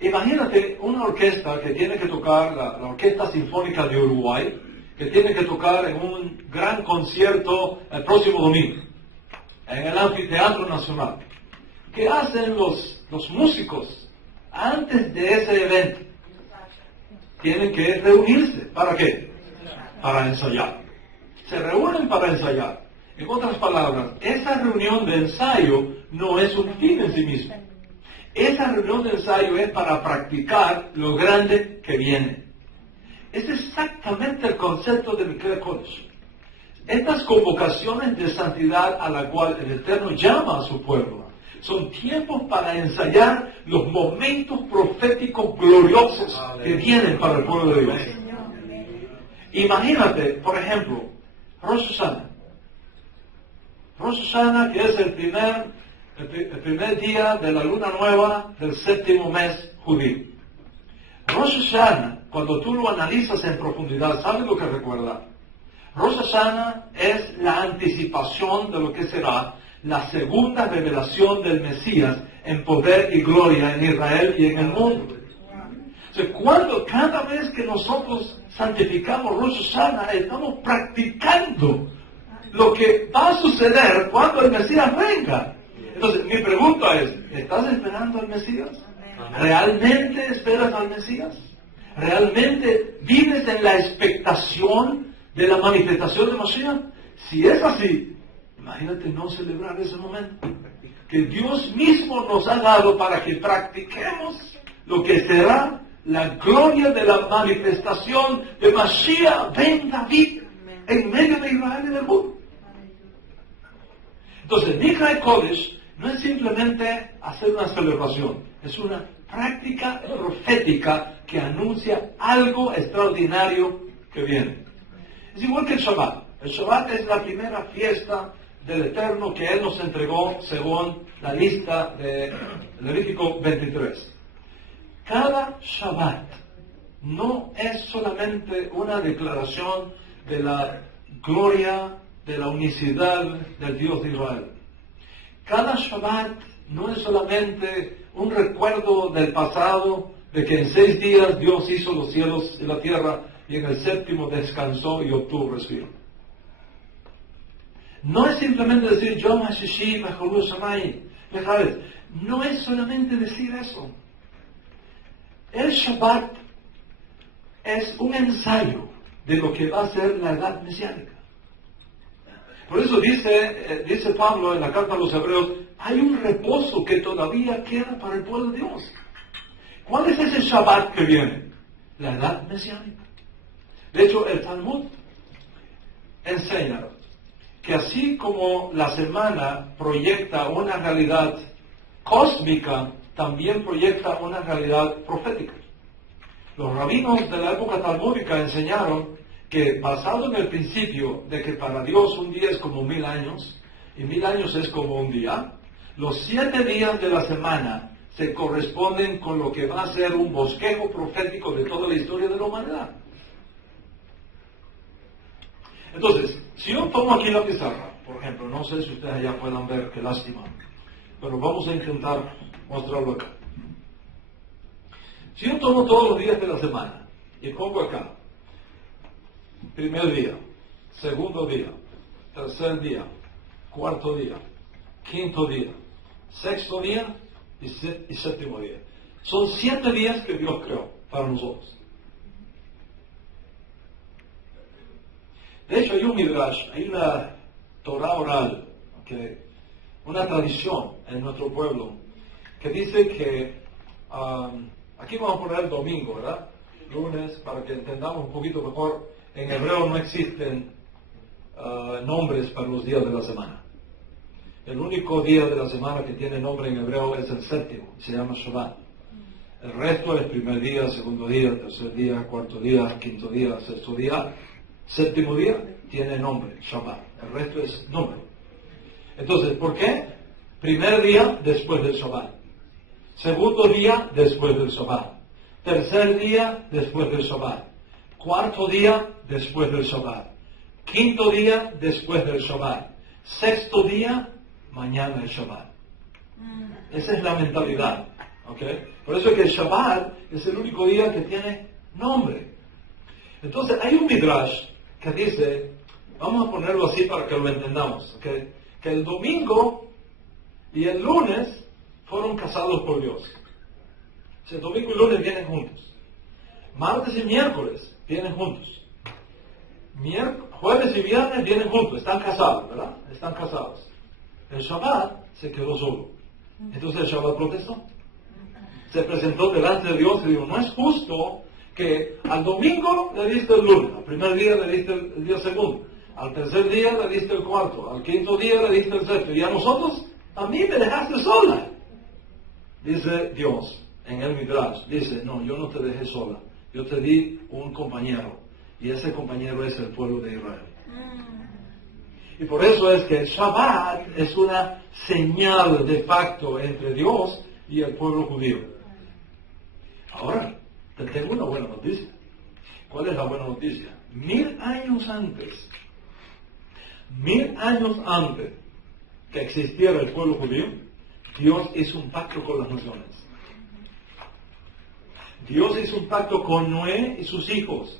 Imagínate una orquesta que tiene que tocar, la Orquesta Sinfónica de Uruguay, que tiene que tocar en un gran concierto el próximo domingo, en el Anfiteatro Nacional. ¿Qué hacen los músicos antes de ese evento? Tienen que reunirse. ¿Para qué? Para ensayar. Se reúnen para ensayar. En otras palabras, esa reunión de ensayo no es un fin en sí mismo. Esa reunión de ensayo es para practicar lo grande que viene. Es exactamente el concepto de Mikra Kodesh. Estas convocaciones de santidad a la cual el Eterno llama a su pueblo son tiempos para ensayar los momentos proféticos gloriosos que vienen para el pueblo de Dios. Imagínate, por ejemplo, Rosh Hashanah. Rosh Hashanah, que es el primer día de la luna nueva del séptimo mes judío. Rosh Hashanah, cuando tú lo analizas en profundidad, ¿sabes lo que recuerda? Rosh Hashanah es la anticipación de lo que será la segunda revelación del Mesías en poder y gloria en Israel y en el mundo. O sea, cada vez que nosotros santificamos Rosh Hashanah, estamos practicando lo que va a suceder cuando el Mesías venga. Entonces, mi pregunta es, ¿estás esperando al Mesías? ¿Realmente esperas al Mesías? ¿Realmente vives en la expectación de la manifestación de Mashiach? Si es así, imagínate no celebrar ese momento que Dios mismo nos ha dado para que practiquemos lo que será la gloria de la manifestación de Mashiach ben David en medio de Israel y del mundo. Entonces, Mikra Kodesh no es simplemente hacer una celebración, es una práctica profética que anuncia algo extraordinario que viene. Es igual que el Shabbat. El Shabbat es la primera fiesta del Eterno que Él nos entregó según la lista de Levítico 23. Cada Shabbat no es solamente una declaración de la gloria, de la unicidad del Dios de Israel. Cada Shabbat no es solamente un recuerdo del pasado, de que en 6 días Dios hizo los cielos y la tierra, y en el séptimo descansó y obtuvo respiro. No es simplemente decir, Yom HaShishi, Mecholu Shamayim, no es solamente decir eso. El Shabbat es un ensayo de lo que va a ser la edad mesiánica. Por eso dice Pablo en la carta a los Hebreos, hay un reposo que todavía queda para el pueblo de Dios. ¿Cuál es ese Shabbat que viene? La edad mesiánica. De hecho, el Talmud enseña que así como la semana proyecta una realidad cósmica, también proyecta una realidad profética. Los rabinos de la época talmúdica enseñaron que, basado en el principio de que para Dios un día es como 1000 años, y 1000 años es como un día, los 7 días de la semana se corresponden con lo que va a ser un bosquejo profético de toda la historia de la humanidad. Entonces, si yo tomo aquí la pizarra, por ejemplo, no sé si ustedes allá puedan ver, qué lástima, pero vamos a intentar mostrarlo acá. Si yo tomo todos los días de la semana y pongo acá, primer día, segundo día, tercer día, cuarto día, quinto día, sexto día y séptimo día. Son 7 días que Dios creó para nosotros. De hecho, hay un Midrash, hay una Torah oral, una tradición en nuestro pueblo, que dice que, aquí vamos a poner el domingo, ¿verdad? Lunes, para que entendamos un poquito mejor, en hebreo no existen nombres para los días de la semana. El único día de la semana que tiene nombre en hebreo es el séptimo, se llama Shabbat. El resto es primer día, segundo día, tercer día, cuarto día, quinto día, sexto día. Séptimo día tiene nombre, Shabbat. El resto es nombre. Entonces, ¿por qué? Primer día después del Shabbat. Segundo día después del Shabbat. Tercer día después del Shabbat. Cuarto día después del Shabbat. Quinto día después del Shabbat. Sexto día, mañana el Shabbat. Esa es la mentalidad. ¿Okay? Por eso es que el Shabbat es el único día que tiene nombre. Entonces hay un midrash que dice, vamos a ponerlo así para que lo entendamos, ¿okay? Que el domingo y el lunes fueron casados por Dios. O sea, el domingo y lunes vienen juntos. Martes y miércoles vienen juntos. Jueves y viernes vienen juntos. Están casados, ¿verdad? Están casados. El Shabbat se quedó solo. Entonces el Shabbat protestó. Se presentó delante de Dios y dijo, no es justo que al domingo le diste el lunes, al primer día le diste el día segundo, al tercer día le diste el cuarto, al quinto día le diste el sexto, y a nosotros, a mí me dejaste sola. Dice Dios en el Midrash, dice, no, yo no te dejé sola, yo te di un compañero, y ese compañero es el pueblo de Israel. Y por eso es que el Shabbat es una señal de facto entre Dios y el pueblo judío. Ahora, te tengo una buena noticia. ¿Cuál es la buena noticia? 1000 años antes que existiera el pueblo judío, Dios hizo un pacto con las naciones. Dios hizo un pacto con Noé y sus hijos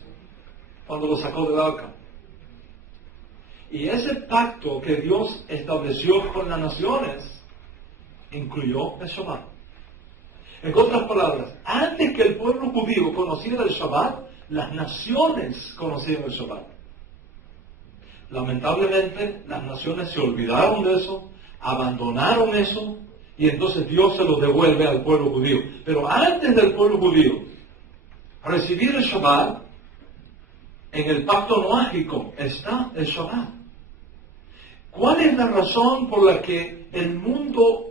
cuando los sacó del arca. Y ese pacto que Dios estableció con las naciones incluyó el Shabbat. En otras palabras, antes que el pueblo judío conociera el Shabbat, las naciones conocían el Shabbat. Lamentablemente, las naciones se olvidaron de eso, abandonaron eso, y entonces Dios se lo devuelve al pueblo judío. Pero antes del pueblo judío recibir el Shabbat, en el pacto noágico está el Shabbat. ¿Cuál es la razón por la que el mundo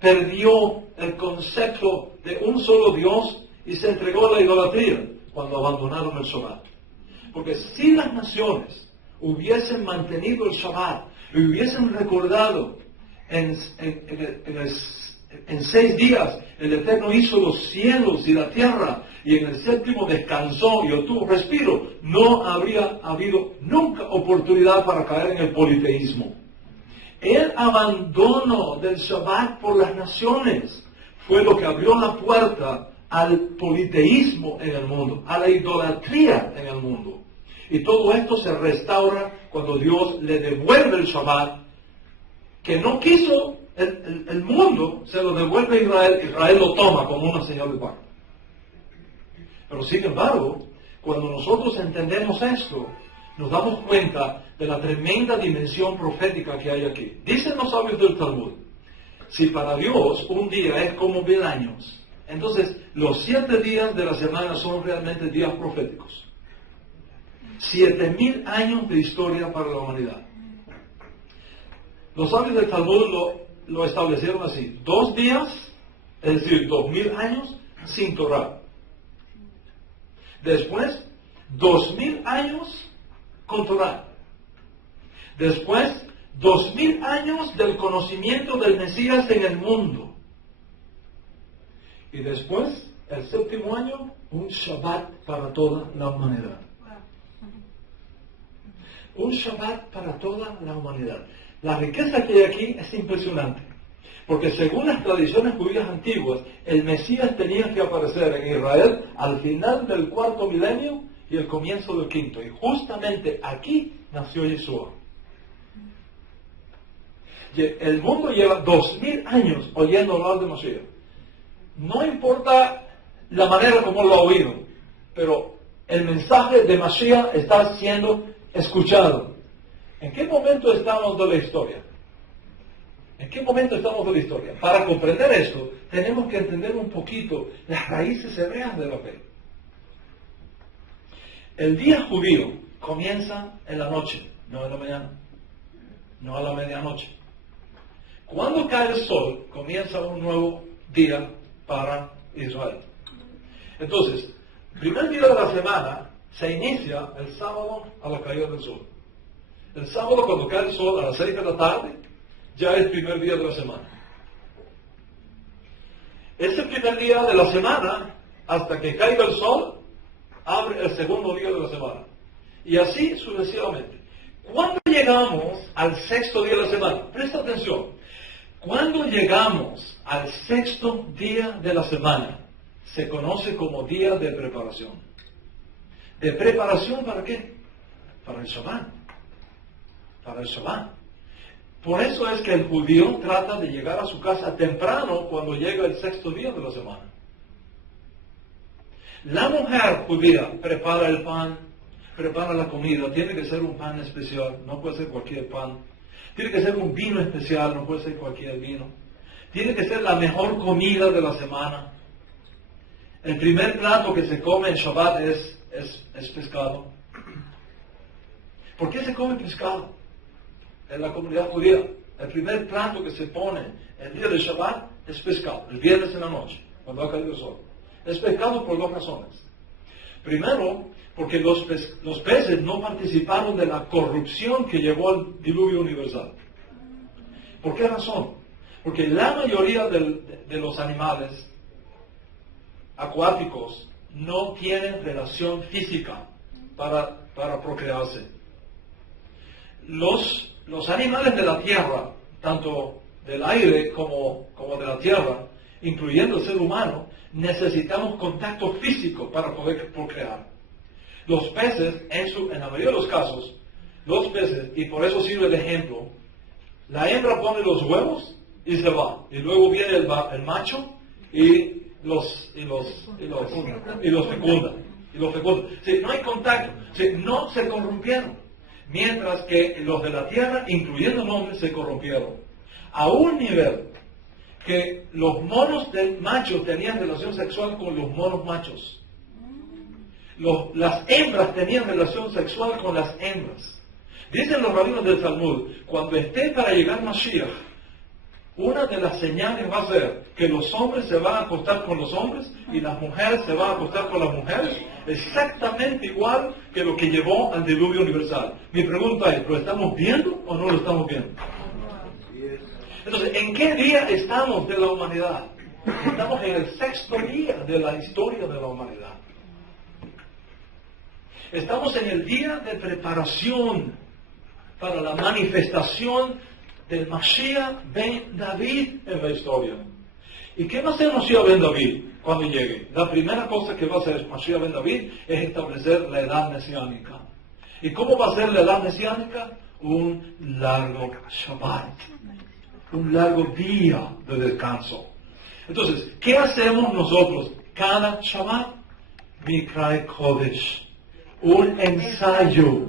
perdió el concepto de un solo Dios y se entregó a la idolatría cuando abandonaron el Shabbat? Porque si las naciones hubiesen mantenido el Shabbat y hubiesen recordado en 6 días el Eterno hizo los cielos y la tierra y en el séptimo descansó y obtuvo respiro, no habría habido nunca oportunidad para caer en el politeísmo. El abandono del Shabbat por las naciones fue lo que abrió la puerta al politeísmo en el mundo, a la idolatría en el mundo. Y todo esto se restaura cuando Dios le devuelve el Shabbat, que no quiso el mundo, se lo devuelve a Israel, Israel lo toma como una señal de pacto. Pero sin embargo, cuando nosotros entendemos esto, nos damos cuenta de la tremenda dimensión profética que hay aquí. Dicen los sabios del Talmud, si para Dios un día es como 1000 años, entonces los 7 días de la semana son realmente días proféticos. 7000 años de historia para la humanidad. Los sabios del Talmud lo establecieron así: 2 días, es decir, 2000 años sin Torah. Después, 2000 años con Torah. Después, 2000 años del conocimiento del Mesías en el mundo. Y después, el 7º año, un Shabbat para toda la humanidad. Un Shabbat para toda la humanidad. La riqueza que hay aquí es impresionante. Porque según las tradiciones judías antiguas, el Mesías tenía que aparecer en Israel al final del 4º milenio y el comienzo del 5º. Y justamente aquí nació Yeshua. El mundo lleva 2000 años oyendo hablar de Mashiach. No importa la manera como lo ha oído, pero el mensaje de Mashiach está siendo escuchado. ¿En qué momento estamos de la historia? ¿En qué momento estamos de la historia? Para comprender esto, tenemos que entender un poquito las raíces hebreas de la fe. El día judío comienza en la noche, no en la mañana, no a la medianoche. Cuando cae el sol, comienza un nuevo día para Israel. Entonces, el primer día de la semana se inicia el sábado a la caída del sol. El sábado, cuando cae el sol a las 6 de la tarde, ya es el primer día de la semana. Ese primer día de la semana, hasta que caiga el sol, abre el segundo día de la semana. Y así sucesivamente. Cuando llegamos al sexto día de la semana, presta atención, cuando llegamos al sexto día de la semana, se conoce como día de preparación. ¿De preparación para qué? Para el Shabbat. Para el Shabbat. Por eso es que el judío trata de llegar a su casa temprano cuando llega el sexto día de la semana. La mujer judía prepara el pan, prepara la comida, tiene que ser un pan especial, no puede ser cualquier pan. Tiene que ser un vino especial, no puede ser cualquier vino. Tiene que ser la mejor comida de la semana. El primer plato que se come en Shabbat es pescado. ¿Por qué se come pescado? En la comunidad judía, el primer plato que se pone el día de Shabbat es pescado, el viernes en la noche, cuando ha caído el sol. Es pescado por dos razones. Primero, porque los peces no participaron de la corrupción que llevó al diluvio universal. ¿Por qué razón? Porque la mayoría de los animales acuáticos no tienen relación física para procrearse. Los animales de la tierra, tanto del aire como de la tierra, incluyendo el ser humano, necesitamos contacto físico para poder procrear. Los peces, en la mayoría de los casos, los peces, y por eso sirve de ejemplo, la hembra pone los huevos y se va, y luego viene el macho y los fecunda. Sí, no hay contacto, sí, no se corrompieron. Mientras que los de la tierra, incluyendo el hombre, se corrompieron. A un nivel que los monos machos tenían relación sexual con los monos machos. Las hembras tenían relación sexual con las hembras. Dicen los rabinos del Talmud, cuando esté para llegar Mashiach, una de las señales va a ser que los hombres se van a acostar con los hombres y las mujeres se van a acostar con las mujeres, exactamente igual que lo que llevó al diluvio universal. Mi pregunta es, ¿lo estamos viendo o no lo estamos viendo? Entonces, ¿en qué día estamos de la humanidad? Estamos en el sexto día de la historia de la humanidad. Estamos en el día de preparación para la manifestación del Mashiach ben David en la historia. ¿Y qué va a hacer Mashiach ben David cuando llegue? La primera cosa que va a hacer Mashiach ben David es establecer la edad mesiánica. ¿Y cómo va a ser la edad mesiánica? Un largo Shabbat. Un largo día de descanso. Entonces, ¿qué hacemos nosotros cada Shabbat? Mikra Kodesh. Un ensayo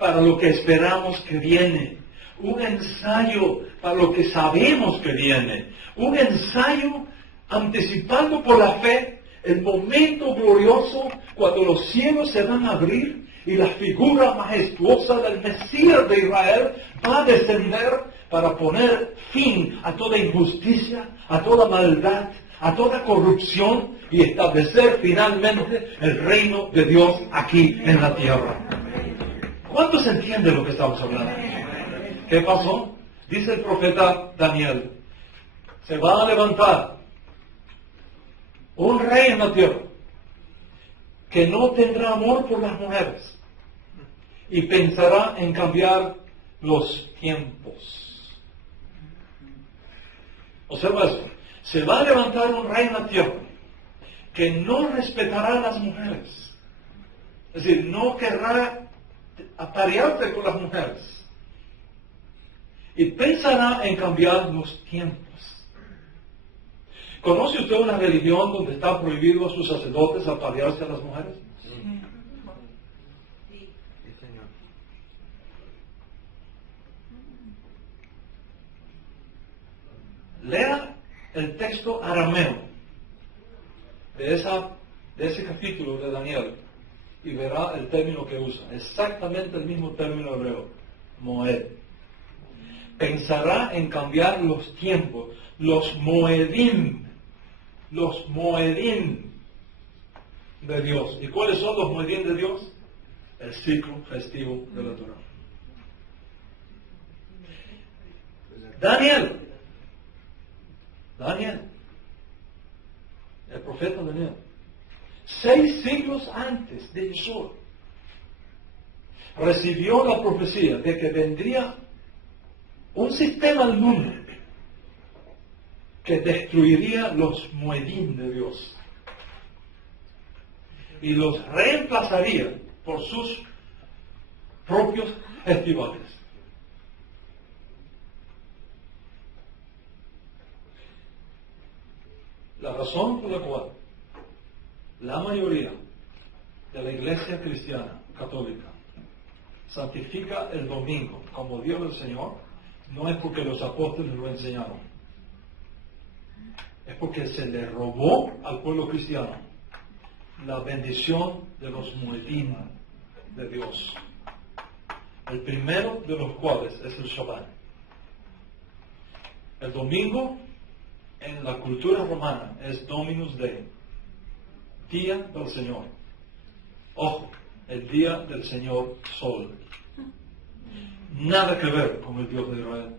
para lo que esperamos que viene. Un ensayo para lo que sabemos que viene. Un ensayo anticipando por la fe el momento glorioso cuando los cielos se van a abrir y la figura majestuosa del Mesías de Israel va a descender para poner fin a toda injusticia, a toda maldad, a toda corrupción y establecer finalmente el reino de Dios aquí en la tierra. ¿Cuántos entienden lo que estamos hablando? ¿Qué pasó? Dice el profeta Daniel, se va a levantar un rey en la tierra que no tendrá amor por las mujeres y pensará en cambiar los tiempos. Observa esto. Se va a levantar un rey en la tierra que no respetará a las mujeres. Es decir, no querrá aparearse con las mujeres. Y pensará en cambiar los tiempos. ¿Conoce usted una religión donde está prohibido a sus sacerdotes aparearse a las mujeres? Sí. Lea el texto arameo de ese capítulo de Daniel y verá el término que usa. Exactamente el mismo término hebreo. Moed. Pensará en cambiar los tiempos. Los moedim de Dios. ¿Y cuáles son los moedim de Dios? El ciclo festivo de la Torah. Daniel, el profeta Daniel, 6 siglos antes de Yeshua, recibió la profecía de que vendría un sistema del mundo que destruiría los Moedim de Dios y los reemplazaría por sus propios festivales. La razón por la cual la mayoría de la iglesia cristiana católica santifica el domingo como Día del Señor no es porque los apóstoles lo enseñaron, es porque se le robó al pueblo cristiano la bendición de los Moedim de Dios, el primero de los cuales es el Shabbat. El domingo en la cultura romana es Dominus Dei, Día del Señor. Ojo, el Día del Señor Sol. Nada que ver con el Dios de Israel.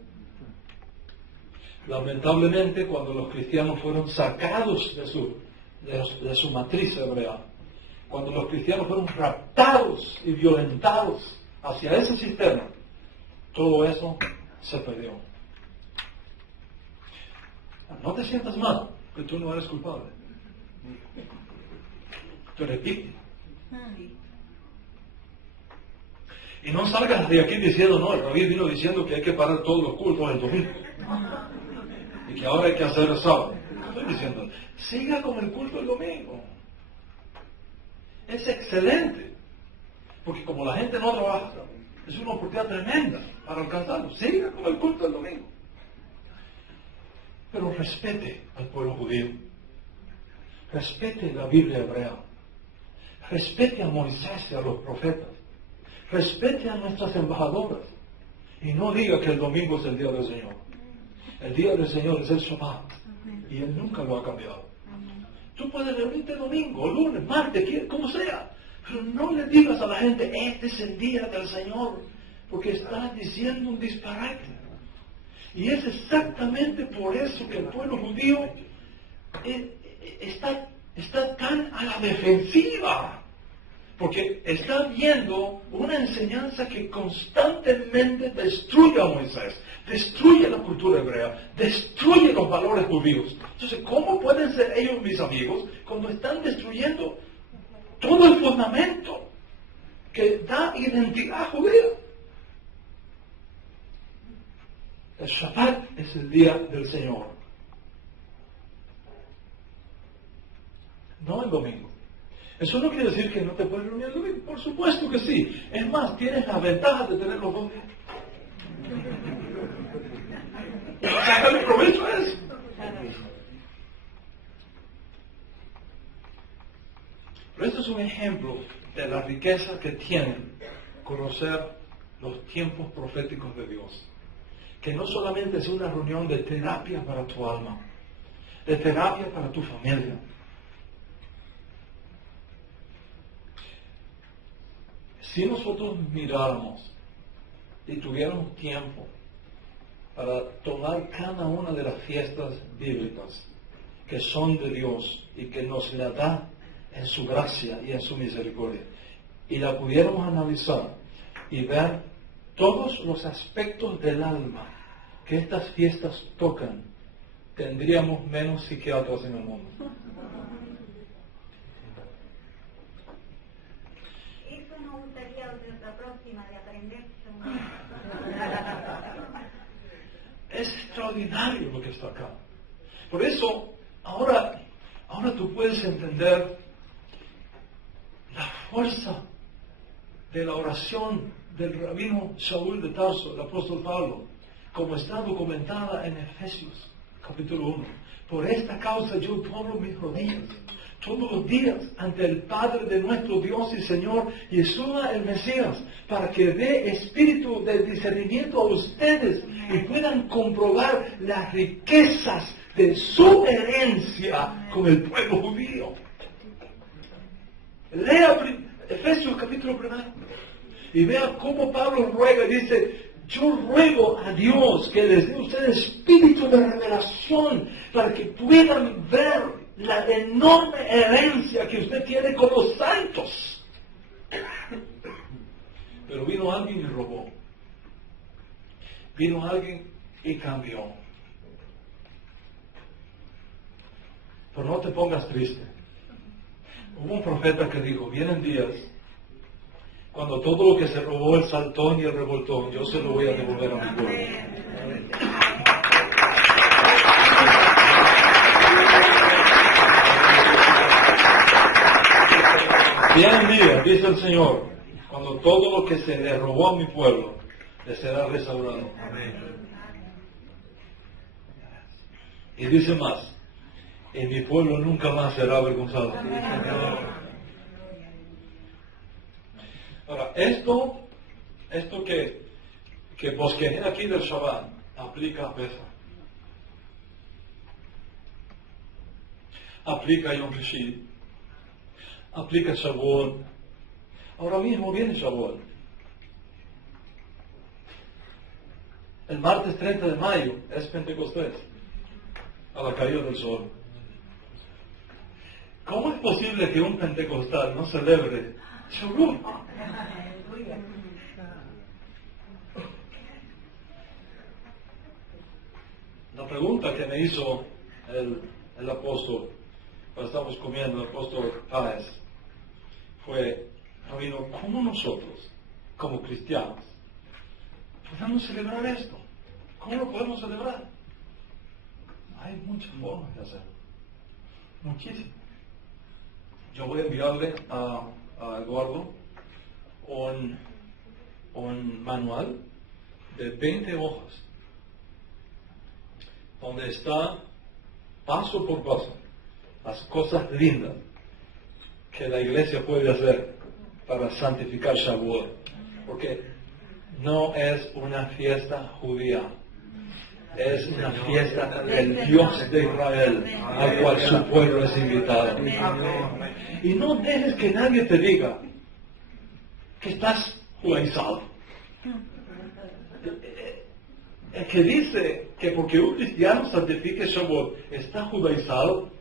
Lamentablemente, cuando los cristianos fueron sacados de su matriz hebrea, cuando los cristianos fueron raptados y violentados hacia ese sistema, todo eso se perdió. No te sientas mal, que tú no eres culpable. Tú eres víctima. Y no salgas de aquí diciendo, no, el rabí vino diciendo que hay que parar todos los cultos el domingo. Y que ahora hay que hacer el sábado. Estoy diciendo, siga con el culto el domingo. Es excelente. Porque como la gente no trabaja, es una oportunidad tremenda para alcanzarlo. Siga con el culto el domingo. Pero respete al pueblo judío. Respete la Biblia hebrea. Respete a Moisés y a los profetas. Respete a nuestras embajadoras. Y no diga que el domingo es el día del Señor. El día del Señor es el Shabbat. Y Él nunca lo ha cambiado. Tú puedes reunirte domingo, lunes, martes, como sea. Pero no le digas a la gente, este es el día del Señor. Porque estás diciendo un disparate. Y es exactamente por eso que el pueblo judío está tan a la defensiva. Porque está viendo una enseñanza que constantemente destruye a Moisés, destruye la cultura hebrea, destruye los valores judíos. Entonces, ¿cómo pueden ser ellos mis amigos cuando están destruyendo todo el fundamento que da identidad judía? El Shabbat es el día del Señor, no el domingo. Eso no quiere decir que no te puedes reunir el domingo. Por supuesto que sí. Es más, tienes la ventaja de tener los 2 días. Sácale provecho a eso. Pero esto es un ejemplo de la riqueza que tiene conocer los tiempos proféticos de Dios. Que no solamente es una reunión de terapia para tu alma, de terapia para tu familia. Si nosotros miráramos y tuviéramos tiempo para tomar cada una de las fiestas bíblicas que son de Dios y que nos la da en su gracia y en su misericordia, y la pudiéramos analizar y ver todos los aspectos del alma que estas fiestas tocan, tendríamos menos psiquiatras en el mundo. Eso nos gustaría otra próxima de aprender. Es extraordinario lo que está acá. Por eso, ahora tú puedes entender la fuerza de la oración del rabino Shaul de Tarso, el apóstol Pablo, como está documentada en Efesios, capítulo 1. Por esta causa yo doblo mis rodillas todos los días ante el Padre de nuestro Dios y Señor, Yeshua el Mesías, para que dé espíritu de discernimiento a ustedes y puedan comprobar las riquezas de su herencia con el pueblo judío. Lea Efesios capítulo 1 y vea cómo Pablo ruega y dice, Yo ruego a Dios que les dé a ustedes espíritu de revelación para que puedan ver la enorme herencia que usted tiene con los santos. Pero vino alguien y robó. Vino alguien y cambió. Pero no te pongas triste. Hubo un profeta que dijo, vienen días cuando todo lo que se robó el saltón y el revoltón, yo se lo voy a devolver a mi pueblo. Vienen días, dice el Señor, cuando todo lo que se le robó a mi pueblo le será restaurado. Y dice más, y mi pueblo nunca más será avergonzado. Ahora, esto que bosquejé aquí del Shabbat, aplica a Pesach, aplica a Yom Rishit, aplica a Shavuot. Ahora mismo viene Shavuot. El martes 30 de mayo es Pentecostés, a la caída del sol. ¿Cómo es posible que un pentecostal no celebre Shavuot? La pregunta que me hizo el apóstol, cuando estábamos comiendo, el apóstol Páez, fue, Rabino, ¿cómo nosotros, como cristianos, podemos celebrar esto? ¿Cómo lo podemos celebrar? Hay muchas formas de hacerlo. Muchísimas. Yo voy a enviarle a Eduardo un manual de 20 hojas donde está paso por paso las cosas lindas que la iglesia puede hacer para santificar Shavuot, porque no es una fiesta judía, es una fiesta del Dios de Israel, al cual su pueblo es invitado. Y no dejes que nadie te diga que estás judaizado. El que dice que porque un cristiano santifique Shavuot está judaizado,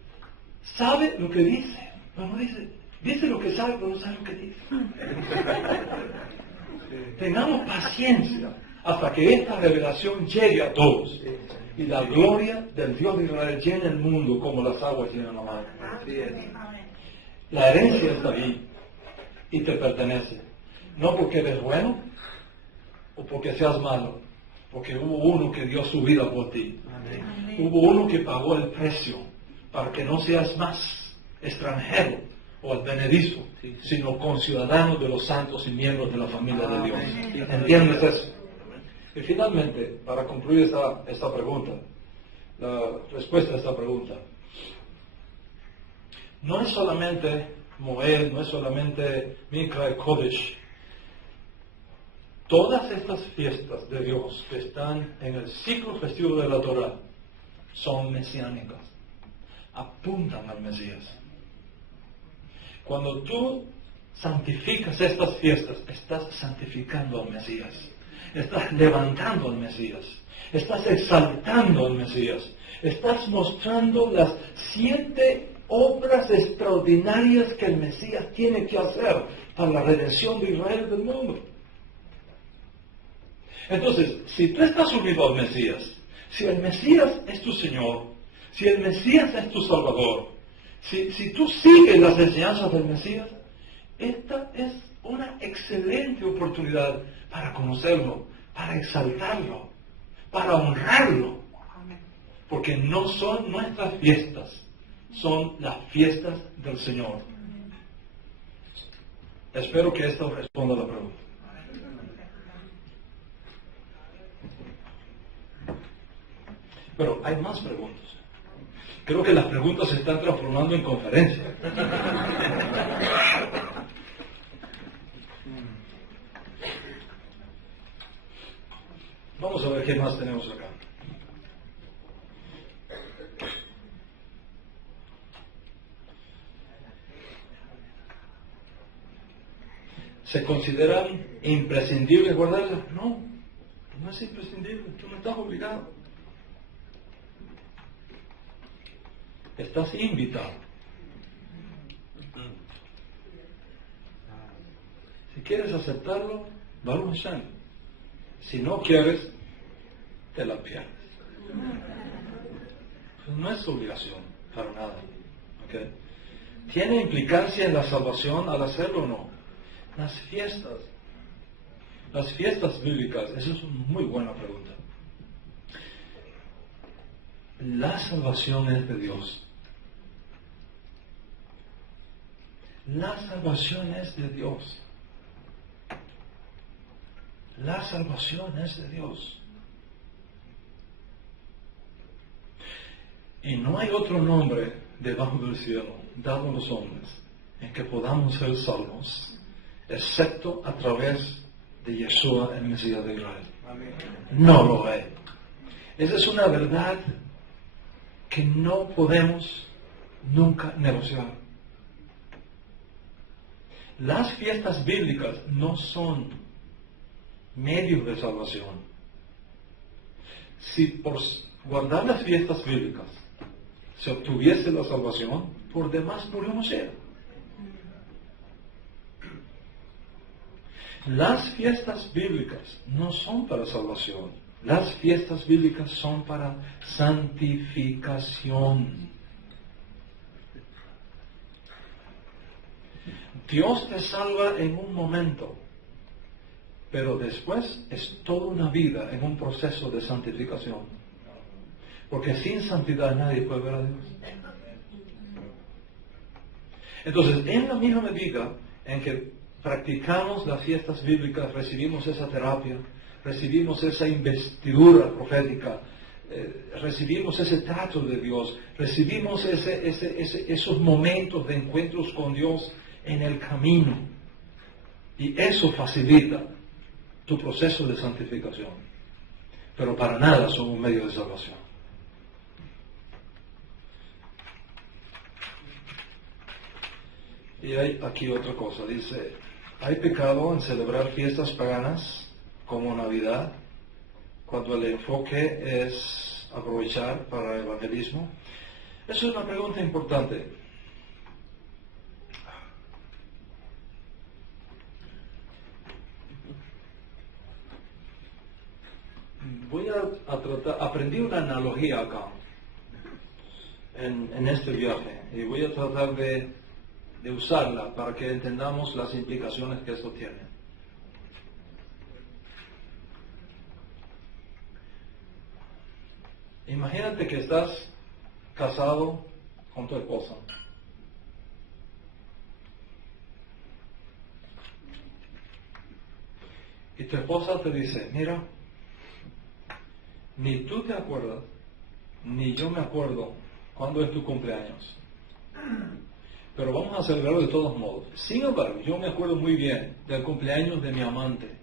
sabe lo que dice, pero no dice lo que sabe, pero no sabe lo que dice. Tengamos paciencia hasta que esta revelación llegue a todos y la gloria del Dios de Israel llene el mundo como las aguas llenan la mar. La herencia está ahí y te pertenece, no porque eres bueno o porque seas malo, porque hubo uno que dio su vida por ti. Hubo uno que pagó el precio para que no seas más extranjero o advenedizo, sino conciudadano de los santos y miembros de la familia de Dios. ¿Entiendes eso? Y finalmente, para concluir esta pregunta, la respuesta a esta pregunta, no es solamente Moed, no es solamente Mikra Kodesh. Todas estas fiestas de Dios que están en el ciclo festivo de la Torah son mesiánicas, apuntan al Mesías. Cuando tú santificas estas fiestas, estás santificando al Mesías, estás levantando al Mesías, estás exaltando al Mesías, estás mostrando las 7 obras extraordinarias que el Mesías tiene que hacer para la redención de Israel y del mundo. Entonces, si tú estás unido al Mesías, si el Mesías es tu Señor, si el Mesías es tu Salvador, si tú sigues las enseñanzas del Mesías, esta es una excelente oportunidad para conocerlo, para exaltarlo, para honrarlo, porque no son nuestras fiestas, son las fiestas del Señor. Espero que esto responda a la pregunta. Pero hay más preguntas. Creo que las preguntas se están transformando en conferencia. Vamos a ver qué más tenemos acá. ¿Se consideran imprescindibles guardarlas? No, es imprescindible, tú no estás obligado. Estás invitado. Si quieres aceptarlo, Baruch Hashem. Si no quieres, te la pierdes. No es obligación, para nada. ¿Okay? ¿Tiene implicancia en la salvación al hacerlo o no? Las fiestas bíblicas, esa es una muy buena pregunta. La salvación es de Dios. La salvación es de Dios. La salvación es de Dios. Y no hay otro nombre debajo del cielo dado a los hombres en que podamos ser salvos, excepto a través de Yeshua, el Mesías de Israel. No lo hay. Esa es una verdad que no podemos nunca negociar. Las fiestas bíblicas no son medios de salvación. Si por guardar las fiestas bíblicas se obtuviese la salvación, por demás murió Moshe. Las fiestas bíblicas no son para salvación. Las fiestas bíblicas son para santificación. Dios te salva en un momento, pero después es toda una vida en un proceso de santificación. Porque sin santidad nadie puede ver a Dios. Entonces, en la misma medida en que practicamos las fiestas bíblicas, recibimos esa terapia, recibimos esa investidura profética, recibimos ese trato de Dios, recibimos esos momentos de encuentros con Dios en el camino. Y eso facilita tu proceso de santificación. Pero para nada son un medio de salvación. Y hay aquí otra cosa, dice, ¿hay pecado en celebrar fiestas paganas como Navidad, cuando el enfoque es aprovechar para el evangelismo? Eso es una pregunta importante. Voy a tratar, aprendí una analogía acá, en este viaje, y voy a tratar de usarla para que entendamos las implicaciones que esto tiene. Imagínate que estás casado con tu esposa. Y tu esposa te dice, mira, ni tú te acuerdas, ni yo me acuerdo cuándo es tu cumpleaños. Pero vamos a celebrar de todos modos. Sin embargo, yo me acuerdo muy bien del cumpleaños de mi amante.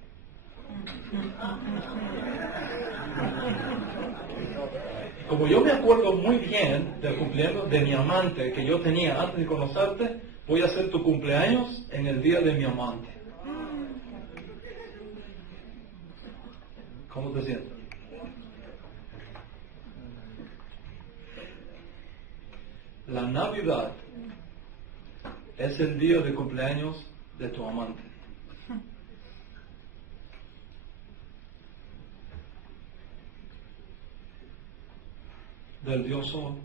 Como yo me acuerdo muy bien del cumpleaños de mi amante que yo tenía antes de conocerte, voy a hacer tu cumpleaños en el día de mi amante. ¿Cómo te sientes? La Navidad es el día de cumpleaños de tu amante. Del Dios Sol.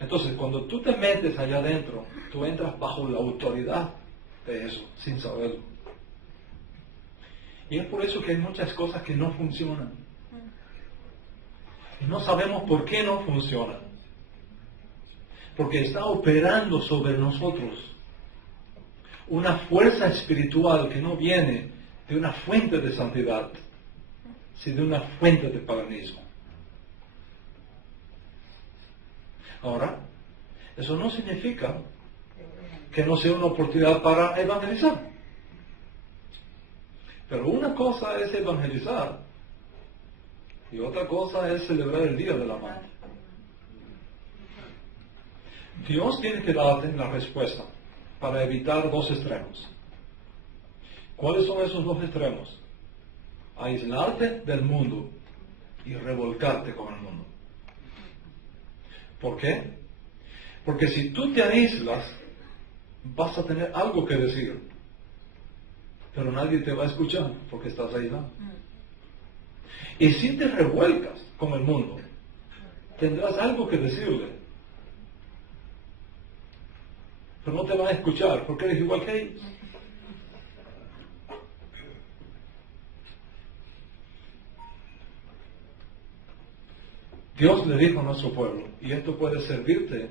Entonces, cuando tú te metes allá adentro, tú entras bajo la autoridad de eso, sin saberlo. Y es por eso que hay muchas cosas que no funcionan. Y no sabemos por qué no funcionan. Porque está operando sobre nosotros una fuerza espiritual que no viene de una fuente de santidad, sino de una fuente de paganismo. Ahora, eso no significa que no sea una oportunidad para evangelizar. Pero una cosa es evangelizar y otra cosa es celebrar el Día del Amante. Dios tiene que darte la respuesta para evitar dos extremos. ¿Cuáles son esos dos extremos? Aislarte del mundo y revolcarte con el mundo. ¿Por qué? Porque si tú te aíslas, vas a tener algo que decir, pero nadie te va a escuchar porque estás aislado. Y si te revuelcas con el mundo, tendrás algo que decirle, pero no te van a escuchar porque eres igual que ellos. Dios le dijo a nuestro pueblo, y esto puede servirte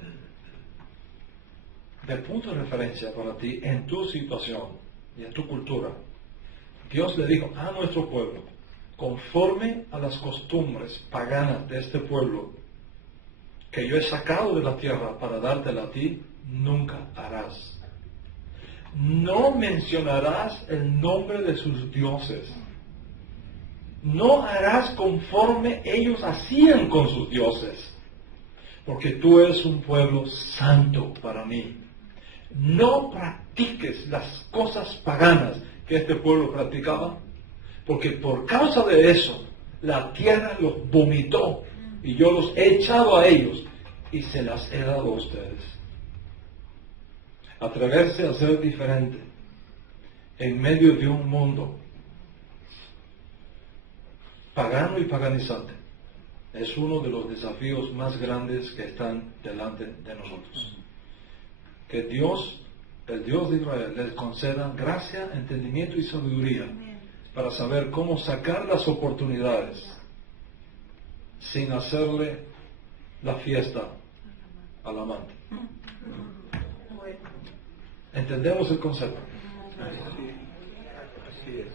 de punto de referencia para ti en tu situación y en tu cultura. Dios le dijo a nuestro pueblo, conforme a las costumbres paganas de este pueblo, que yo he sacado de la tierra para dártela a ti, nunca harás. No mencionarás el nombre de sus dioses. No harás conforme ellos hacían con sus dioses, porque tú eres un pueblo santo para mí. No practiques las cosas paganas que este pueblo practicaba, porque por causa de eso la tierra los vomitó y yo los he echado a ellos y se las he dado a ustedes. Atreverse a ser diferente en medio de un mundo pagano y paganizante es uno de los desafíos más grandes que están delante de nosotros. Que Dios, el Dios de Israel, les conceda gracia, entendimiento y sabiduría para saber cómo sacar las oportunidades sin hacerle la fiesta al amante. ¿Entendemos el concepto? Así es.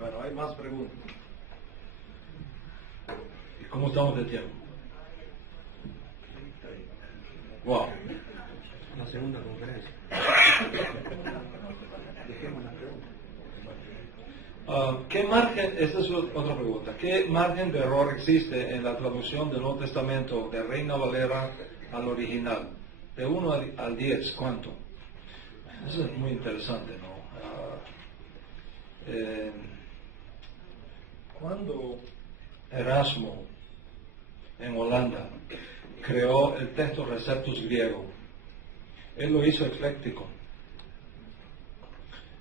Bueno, hay más preguntas. ¿Y cómo estamos de tiempo? Wow. La segunda conferencia. Dejemos la pregunta. ¿Qué margen, esta es otra pregunta, qué margen de error existe en la traducción del Nuevo Testamento de Reina Valera al original? De 1 al 10, ¿cuánto? Eso es muy interesante, ¿no? Cuando Erasmo en Holanda creó el texto Receptus griego, él lo hizo ecléctico.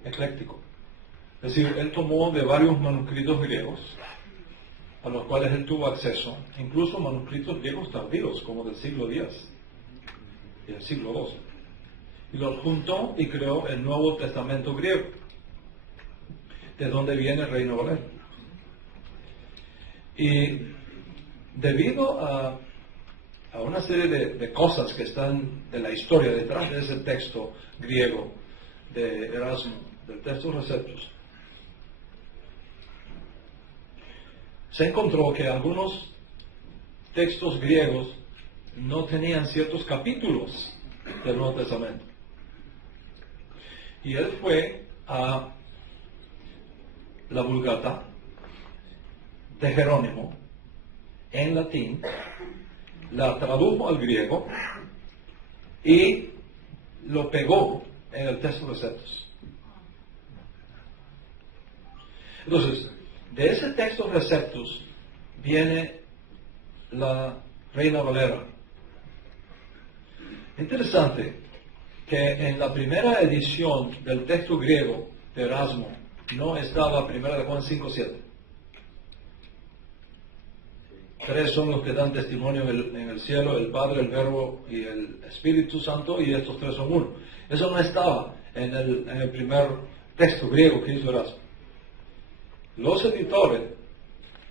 Es decir, él tomó de varios manuscritos griegos a los cuales él tuvo acceso, incluso manuscritos griegos tardíos, como del siglo X y del siglo XII, y los juntó y creó el Nuevo Testamento griego, de donde viene Reina Valera. Y debido a una serie de cosas que están de la historia detrás de ese texto griego de Erasmo, del texto Receptus, se encontró que algunos textos griegos no tenían ciertos capítulos del Nuevo Testamento. Y él fue a la Vulgata de Jerónimo en latín, la tradujo al griego y lo pegó en el texto Receptus. Entonces, de ese texto Receptus viene la Reina Valera. Interesante que en la primera edición del texto griego de Erasmo no estaba 1 de Juan 5:7. 3 son los que dan testimonio en el cielo, el Padre, el Verbo y el Espíritu Santo, y estos 3 son uno. Eso no estaba en el primer texto griego que hizo Erasmo. Los editores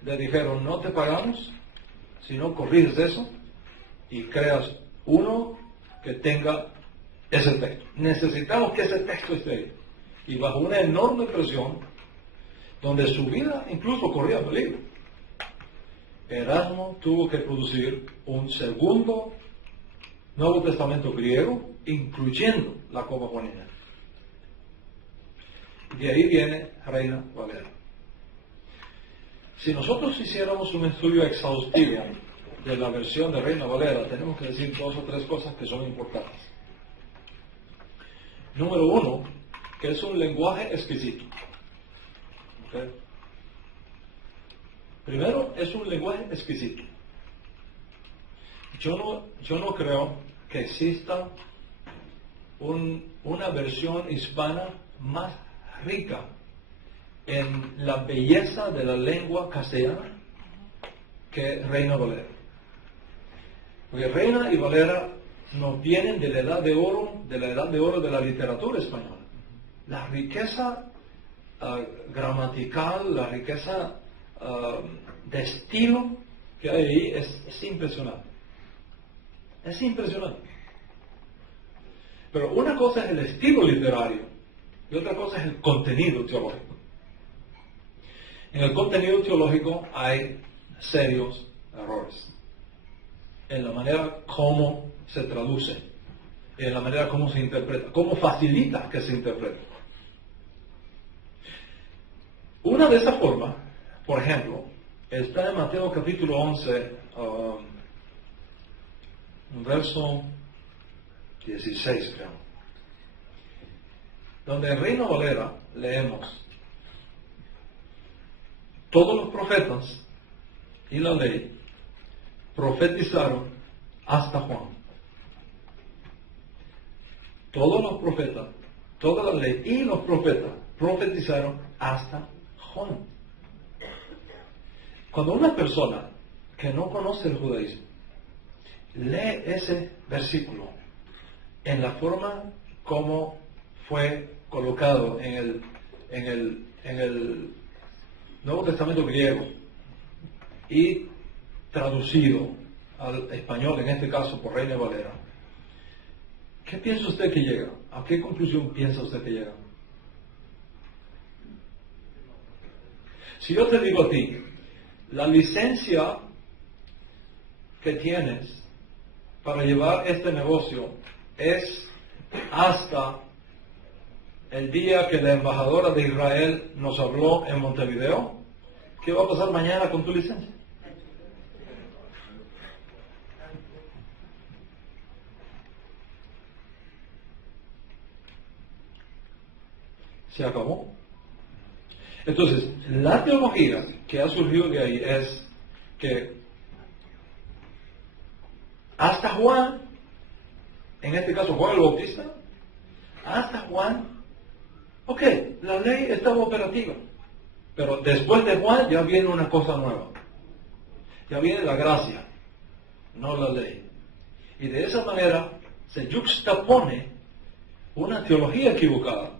le dijeron, no te pagamos, sino corriges eso y creas uno que tenga ese texto. Necesitamos que ese texto esté ahí. Y bajo una enorme presión, donde su vida incluso corría peligro, Erasmo tuvo que producir un segundo Nuevo Testamento griego, incluyendo la Coma Juanina. De ahí viene Reina Valera. Si nosotros hiciéramos un estudio exhaustivo de la versión de Reina Valera, tenemos que decir 2 o 3 cosas que son importantes. Número 1, que es un lenguaje exquisito. ¿Ok? Primero, es un lenguaje exquisito. Yo no creo que exista una versión hispana más rica en la belleza de la lengua castellana que Reina Valera. Porque Reina y Valera nos vienen de la edad de oro, de la literatura española. La riqueza gramatical, la riqueza de estilo que hay ahí es impresionante. Es impresionante. Pero una cosa es el estilo literario y otra cosa es el contenido teológico. En el contenido teológico hay serios errores en la manera como se traduce, en la manera como se interpreta, cómo facilita que se interprete. Una de esas formas, por ejemplo, está en Mateo capítulo 11, verso 16, creo, donde en Reina Valera leemos: todos los profetas y la ley profetizaron hasta Juan. Todos los profetas, toda la ley y los profetas profetizaron hasta Juan. Cuando una persona que no conoce el judaísmo lee ese versículo en la forma como fue colocado en el Nuevo Testamento griego y traducido al español, en este caso por Reina Valera, ¿qué piensa usted que llega? ¿A qué conclusión piensa usted que llega? Si yo te digo a ti, la licencia que tienes para llevar este negocio es hasta el día que la embajadora de Israel nos habló en Montevideo, ¿qué va a pasar mañana con tu licencia? Se acabó. Entonces, la teología que ha surgido de ahí es que hasta Juan, en este caso Juan el Bautista, hasta Juan, ok, la ley estaba operativa, pero después de Juan ya viene una cosa nueva, ya viene la gracia, no la ley. Y de esa manera se juxtapone una teología equivocada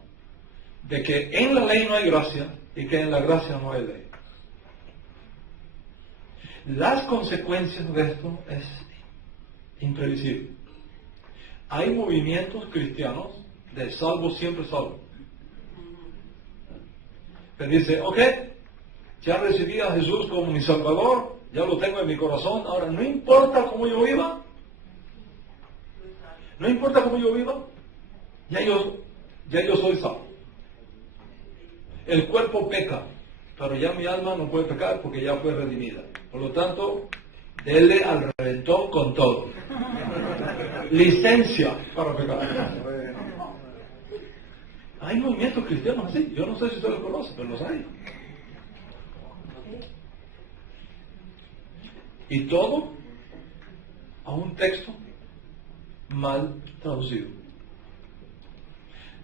de que en la ley no hay gracia y que en la gracia no hay ley. Las consecuencias de esto es imprevisible. Hay movimientos cristianos de salvo siempre salvo. Que dice, ok, ya recibí a Jesús como mi Salvador, ya lo tengo en mi corazón, ahora no importa cómo yo viva, no importa cómo yo viva, ya yo soy salvo. El cuerpo peca, pero ya mi alma no puede pecar porque ya fue redimida. Por lo tanto, dele al reventón con todo. Licencia para pecar. Hay movimientos cristianos así. Yo no sé si usted los conoce, pero los hay. Y todo a un texto mal traducido.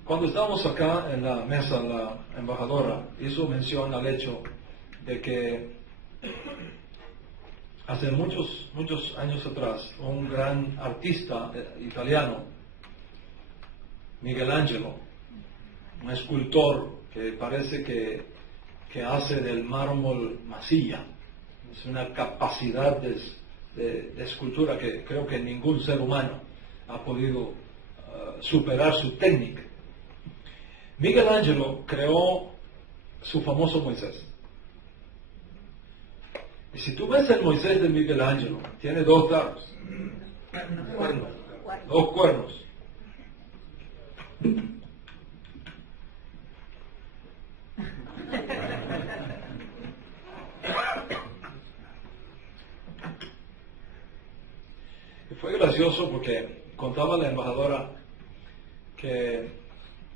Cuando estábamos acá en la mesa, la embajadora hizo mención al hecho de que hace muchos años atrás un gran artista italiano, Miguel Ángelo, un escultor que parece que hace del mármol masilla, es una capacidad de escultura que creo que ningún ser humano ha podido superar su técnica. Miguel Ángelo creó su famoso Moisés. Y si tú ves el Moisés de Miguel Ángelo, tiene dos dados, dos cuernos. Y fue gracioso porque contaba la embajadora que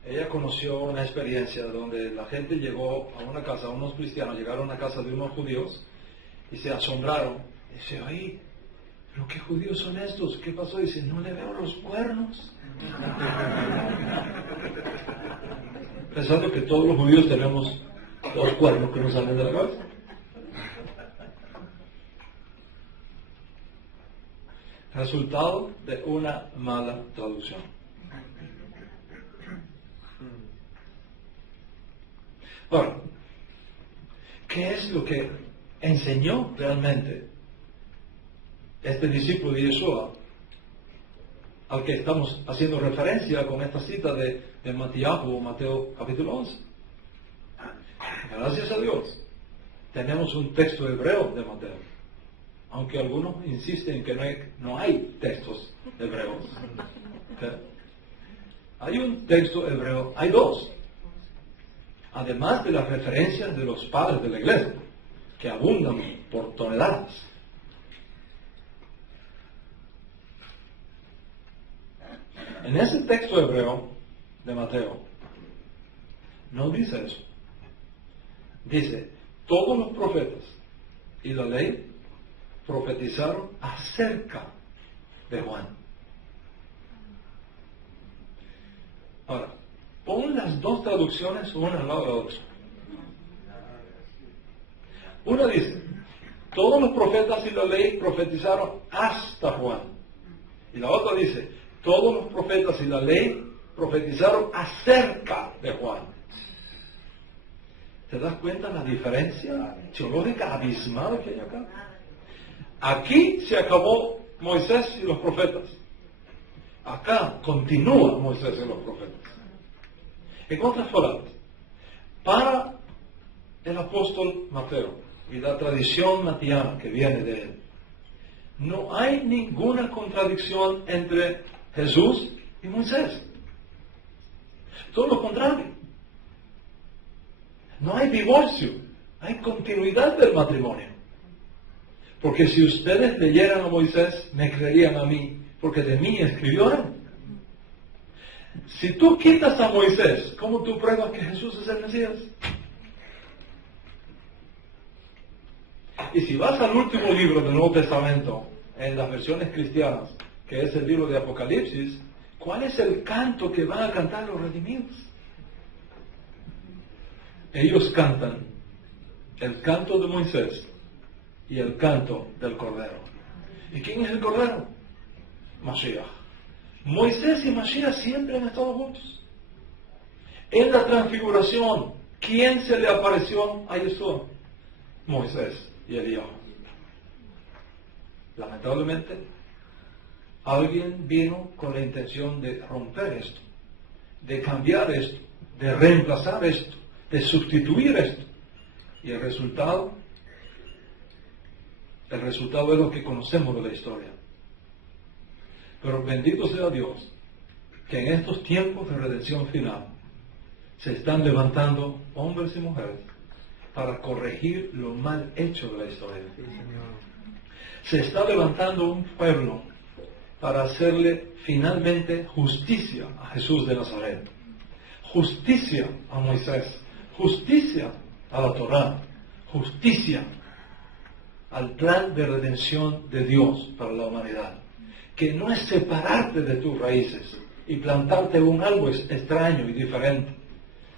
ella conoció una experiencia donde la gente llegó a una casa, unos cristianos llegaron a una casa de unos judíos y se asombraron. Dice, oye, ¿pero qué judíos son estos? ¿Qué pasó? Dice, no le veo los cuernos. Pensando que todos los judíos tenemos los cuernos que nos salen de la cabeza. Resultado de una mala traducción. Ahora, ¿qué es lo que enseñó realmente este discípulo de Yeshua al que estamos haciendo referencia con esta cita de Mateo capítulo 11? Gracias a Dios tenemos un texto hebreo de Mateo, aunque algunos insisten que no hay textos hebreos. ¿Okay? Hay un texto hebreo, hay dos, además de las referencias de los padres de la iglesia, que abundan por toneladas. En ese texto hebreo de Mateo, no dice eso. Dice, todos los profetas y la ley profetizaron acerca de Juan. Ahora, pon las dos traducciones una al lado de la otra. Una dice, todos los profetas y la ley profetizaron hasta Juan. Y la otra dice, todos los profetas y la ley profetizaron acerca de Juan. ¿Te das cuenta la diferencia teológica abismal que hay acá? Aquí se acabó Moisés y los profetas. Acá continúa Moisés y los profetas. En otras palabras, para el apóstol Mateo y la tradición matiana que viene de él, no hay ninguna contradicción entre Jesús y Moisés. Todo lo contrario. No hay divorcio, hay continuidad del matrimonio. Porque si ustedes leyeran a Moisés, me creerían a mí, porque de mí escribieron. Si tú quitas a Moisés, ¿cómo tú pruebas que Jesús es el Mesías? Y si vas al último libro del Nuevo Testamento, en las versiones cristianas, que es el libro de Apocalipsis, ¿cuál es el canto que van a cantar los redimidos? Ellos cantan el canto de Moisés y el canto del Cordero. ¿Y quién es el Cordero? Mashiach. Moisés y Mashiach siempre han estado juntos. En la transfiguración, ¿quién se le apareció a Yeshua? Moisés y Elías. Lamentablemente, alguien vino con la intención de romper esto, de cambiar esto, de reemplazar esto, de sustituir esto. Y el resultado es lo que conocemos de la historia. Pero bendito sea Dios, que en estos tiempos de redención final se están levantando hombres y mujeres para corregir lo mal hecho de la historia. Se está levantando un pueblo para hacerle finalmente justicia a Jesús de Nazaret, justicia a Moisés, justicia a la Torá, justicia al plan de redención de Dios para la humanidad, que no es separarte de tus raíces y plantarte un algo extraño y diferente,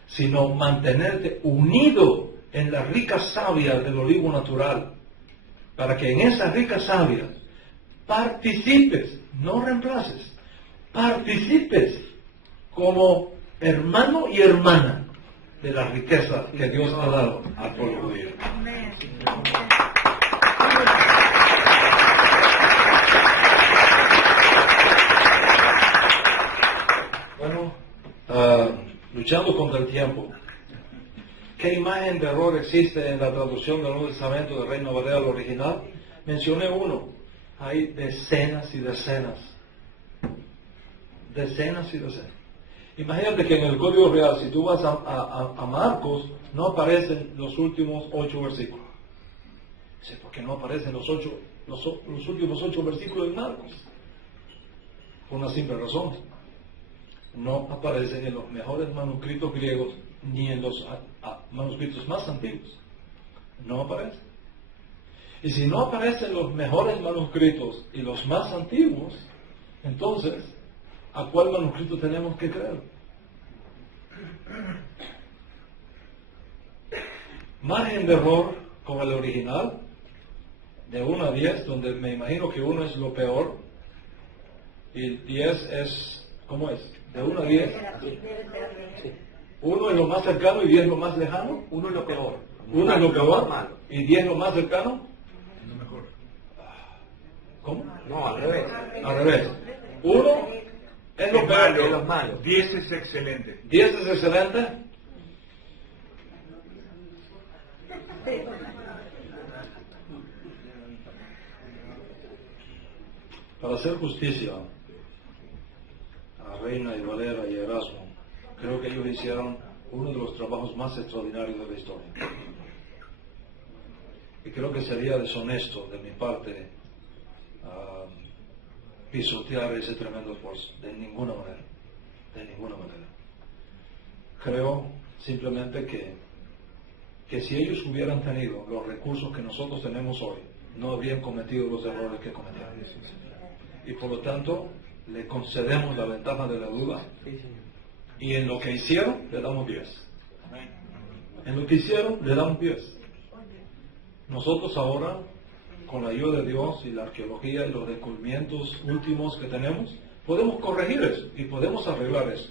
sino mantenerte unido en la rica savia del olivo natural, para que en esa rica savia participes, no reemplaces, participes como hermano y hermana de la riqueza que Dios ha dado al pueblo judío. Bueno, luchando contra el tiempo. ¿Qué imagen de error existe en la traducción del Nuevo Testamento del Reina Valera al original? Mencioné uno. Hay decenas y decenas. Decenas y decenas. Imagínate que en el Código Real, si tú vas a Marcos, no aparecen los últimos 8 versículos. Dice, ¿por qué no aparecen los últimos 8 versículos de Marcos? Por una simple razón. no aparece en los mejores manuscritos griegos ni en los manuscritos más antiguos. No aparece. Y si no aparecen los mejores manuscritos y los más antiguos, entonces, ¿a cuál manuscrito tenemos que creer? Margen de error con el original, de 1 a 10, donde me imagino que 1 es lo peor, y 10 es, ¿cómo es? De 1 a 10. 1 es lo más cercano y 10 es lo más lejano. 1 es lo peor. 1 es lo peor malo. y 10 es lo más cercano. Lo mejor. ¿Cómo? No, al revés. Al revés. 1 es lo peor. Es lo malo. 10 es excelente. 10 es excelente. Para hacer justicia a Reina y Valera y Erasmo, creo que ellos hicieron uno de los trabajos más extraordinarios de la historia. Y creo que sería deshonesto de mi parte pisotear ese tremendo esfuerzo. De ninguna manera. De ninguna manera. Creo simplemente que si ellos hubieran tenido los recursos que nosotros tenemos hoy, no habrían cometido los errores que cometieron. Y por lo tanto, le concedemos la ventaja de la duda. Y en lo que hicieron, le damos 10. En lo que hicieron, le damos 10. Nosotros ahora, con la ayuda de Dios y la arqueología y los descubrimientos últimos que tenemos, podemos corregir eso y podemos arreglar eso.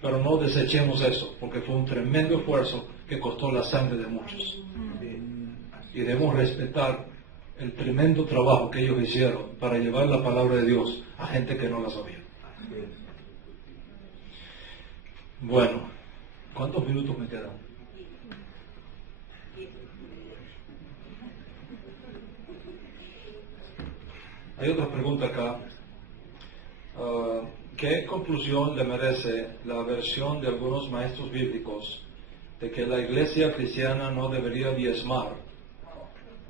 Pero no desechemos eso, porque fue un tremendo esfuerzo que costó la sangre de muchos. Y debemos respetar el tremendo trabajo que ellos hicieron para llevar la palabra de Dios a gente que no la sabía. Bueno, ¿cuántos minutos me quedan? Hay otra pregunta acá. ¿Qué conclusión le merece la versión de algunos maestros bíblicos de que la iglesia cristiana no debería diezmar,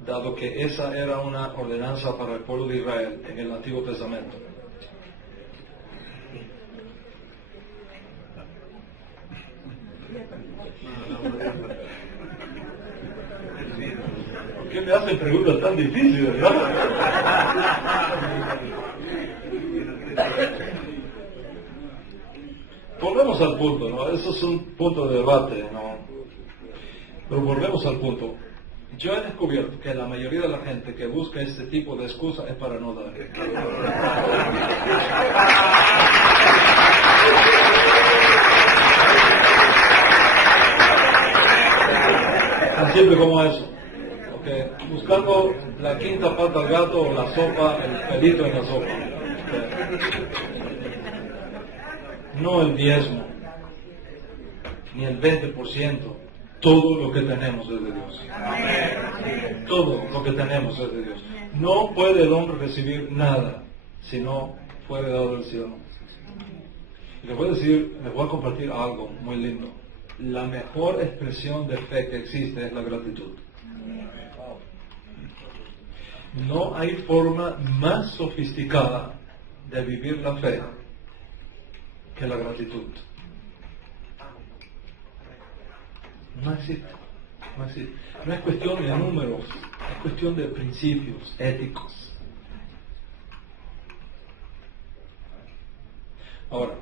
dado que esa era una ordenanza para el pueblo de Israel en el Antiguo Testamento? ¿Por qué me hacen preguntas tan difíciles, Volvemos al punto, ¿no? Eso es un punto de debate, ¿no? Pero volvemos al punto. Yo he descubierto que la mayoría de la gente que busca este tipo de excusa es para no dar. Tan simple como eso. Okay. Buscando la quinta pata al gato o la sopa, el pelito en la sopa. Okay. No el diezmo, ni el 20%. Todo lo que tenemos es de Dios. Todo lo que tenemos es de Dios. No puede el hombre recibir nada si no fue dado del cielo. Y les voy a compartir algo muy lindo. La mejor expresión de fe que existe es la gratitud. No hay forma más sofisticada de vivir la fe que la gratitud. No existe. No existe. No es cuestión de números, es cuestión de principios éticos. Ahora,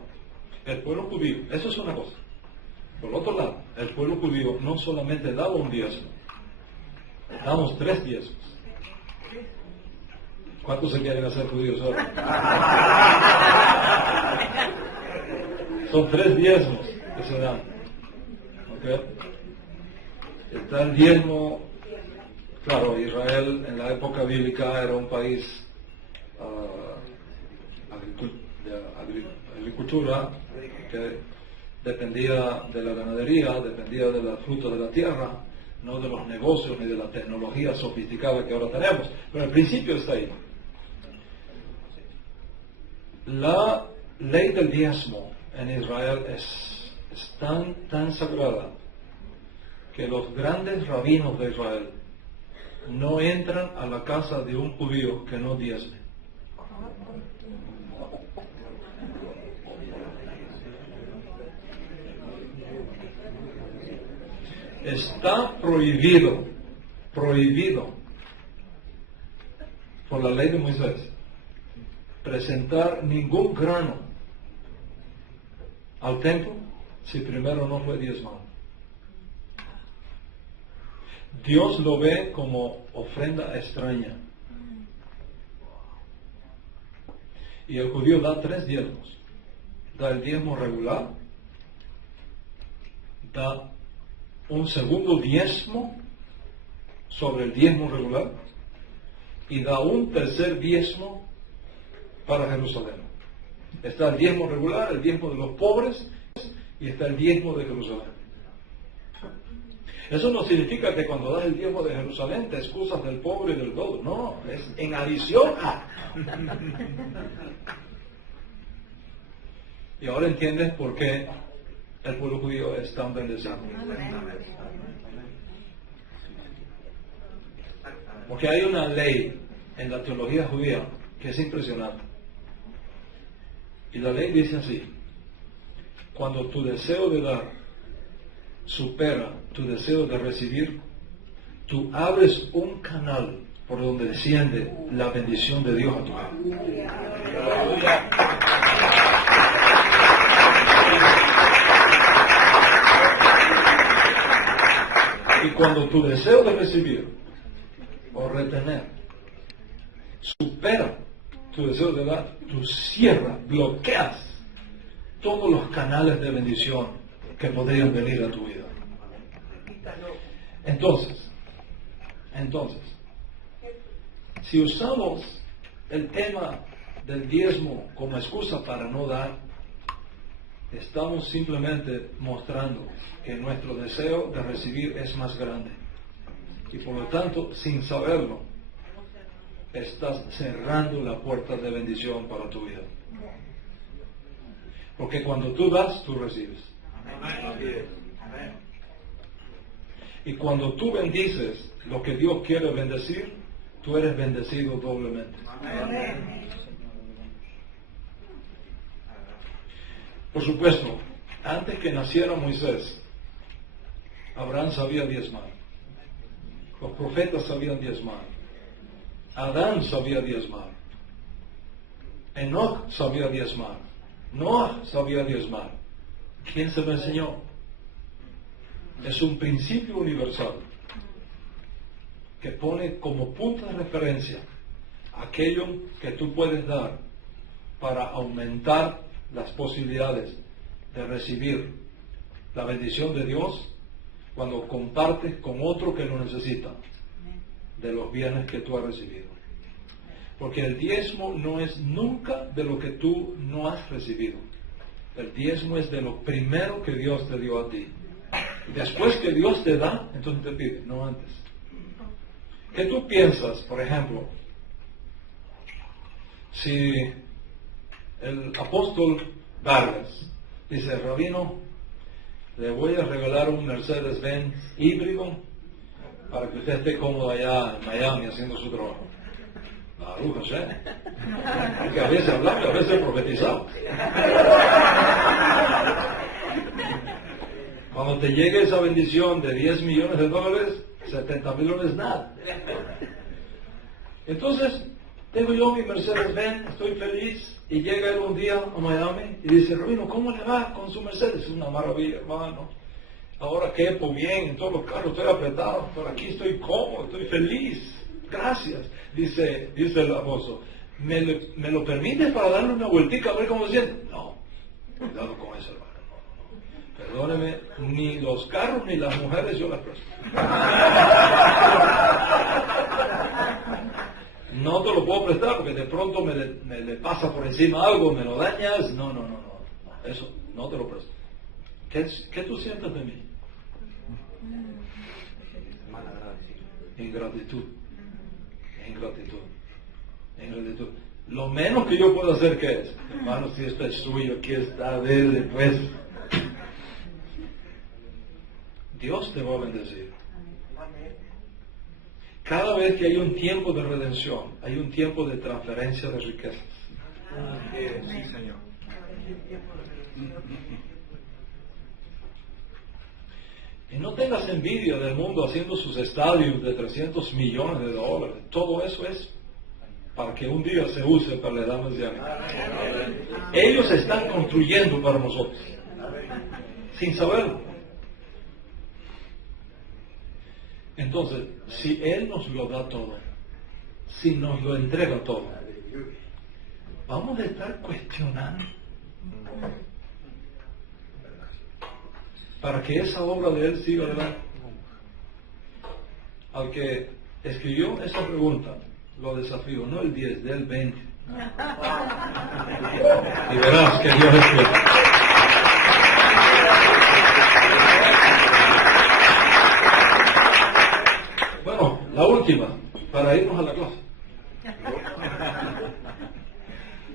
el pueblo judío, eso es una cosa. Por otro lado, el pueblo judío no solamente daba un diezmo, damos 3 diezmos. ¿Cuántos se quieren hacer judíos ahora? Son 3 diezmos que se dan. ¿Ok? Está el diezmo. Claro, Israel en la época bíblica era un país de agricultura que dependía de la ganadería, dependía de los frutos de la tierra, no de los negocios ni de la tecnología sofisticada que ahora tenemos. Pero el principio está ahí. La ley del diezmo en Israel es tan sagrada que los grandes rabinos de Israel no entran a la casa de un judío que no diezme. Está prohibido por la ley de Moisés presentar ningún grano al templo si primero no fue diezmado. Dios lo ve como ofrenda extraña. Y el judío da 3 diezmos. Da el diezmo regular, da un segundo diezmo sobre el diezmo regular y da un tercer diezmo para Jerusalén. Está el diezmo regular, el diezmo de los pobres y está el diezmo de Jerusalén. Eso no significa que cuando das el diezmo de Jerusalén te excusas del pobre y del todo. No, es en adición a. Y ahora entiendes por qué el pueblo judío es tan bendecido. Porque hay una ley en la teología judía que es impresionante. Y la ley dice así: cuando tu deseo de dar supera tu deseo de recibir, tú abres un canal por donde desciende la bendición de Dios a tu vida. Y cuando tu deseo de recibir o retener supera tu deseo de dar, tú cierras, bloqueas todos los canales de bendición que podrían venir a tu vida. Entonces, si usamos el tema del diezmo como excusa para no dar, estamos simplemente mostrando que nuestro deseo de recibir es más grande. Y por lo tanto, sin saberlo, estás cerrando la puerta de bendición para tu vida. Porque cuando tú das, tú recibes. Y cuando tú bendices lo que Dios quiere bendecir, tú eres bendecido doblemente. Por supuesto, antes que naciera Moisés, Abraham sabía diezmar. Los profetas sabían diezmar. Adán sabía diezmar. Enoch sabía diezmar. Noah sabía diezmar. ¿Quién se lo enseñó? Es un principio universal que pone como punto de referencia aquello que tú puedes dar para aumentar las posibilidades de recibir la bendición de Dios cuando compartes con otro que lo necesita de los bienes que tú has recibido. Porque el diezmo no es nunca de lo que tú no has recibido. El diezmo es de lo primero que Dios te dio a ti. Después que Dios te da, entonces te pide, no antes. ¿Qué tú piensas, por ejemplo, si el apóstol Vargas dice: Rabino, le voy a regalar un Mercedes-Benz híbrido para que usted esté cómodo allá en Miami haciendo su trabajo? La bruja, ¿eh? Porque a veces hablamos y a veces profetizamos. Cuando te llegue esa bendición de $10 millones, $70 millones nada. Entonces, tengo yo mi Mercedes-Benz, estoy feliz, y llega él un día a Miami y dice: Rabino, ¿cómo le va con su Mercedes? Es una maravilla, hermano. Ahora quepo bien en todos los carros, estoy apretado, por aquí estoy cómodo, estoy feliz. Gracias. Dice el apóstol: ¿Me lo permites para darle una vueltica a ver cómo se siente? No, cuidado con eso, hermano. Perdóneme, ni los carros ni las mujeres yo las presto. No te lo puedo prestar porque de pronto me le pasa por encima algo, me lo dañas. No, eso no te lo presto. ¿Qué tú sientes de mí? Ingratitud. Lo menos que yo puedo hacer, ¿qué es? Hermano, si esto es suyo, aquí está, dele pues. Dios te va a bendecir. Cada vez que hay un tiempo de redención, hay un tiempo de transferencia de riquezas. Sí, Señor. Y no tengas envidia del mundo haciendo sus estadios de $300 millones. Todo eso es para que un día se use para la edad mesiánica. Ellos están construyendo para nosotros, sin saberlo. Entonces, si Él nos lo da todo, si nos lo entrega todo, vamos a estar cuestionando para que esa obra de Él siga adelante. Al que escribió esa pregunta, lo desafío, no el 10, del 20. Y verás que Dios es fiel. Bueno, la última, para irnos a la clase.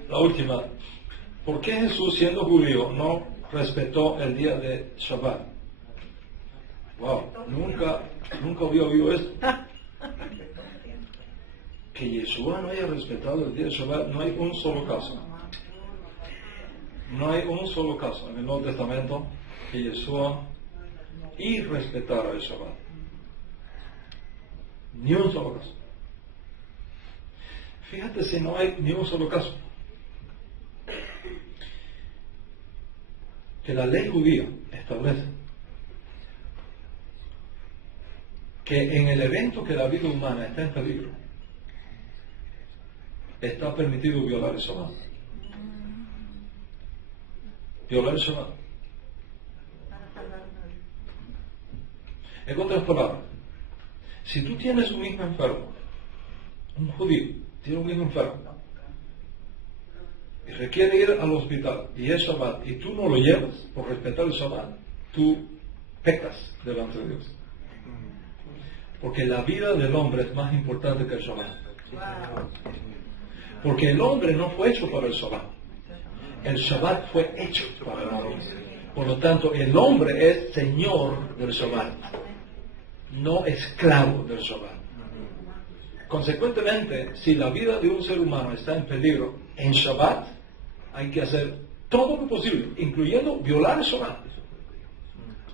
La última. ¿Por qué Jesús, siendo judío, no respetó el día de Shabbat? Wow, nunca había oído esto. Que Yeshua no haya respetado el día de Shabbat, no hay un solo caso. No hay un solo caso en el Nuevo Testamento que Yeshua irrespetara el Shabbat. Ni un solo caso. Fíjate si no hay ni un solo caso. Que la ley judía establece que en el evento que la vida humana está en peligro, está permitido violar el Shabbat. Violar el Shabbat. En otras palabras, si tú tienes un hijo enfermo, un judío tiene un hijo enfermo, y requiere ir al hospital, y es Shabbat, y tú no lo llevas por respetar el Shabbat, tú pecas delante de Dios. Porque la vida del hombre es más importante que el Shabbat. Porque el hombre no fue hecho para el Shabbat. El Shabbat fue hecho para el hombre. Por lo tanto, el hombre es señor del Shabbat, no esclavo del Shabbat. Consecuentemente, si la vida de un ser humano está en peligro en Shabbat, hay que hacer todo lo posible, incluyendo violar el Shabbat,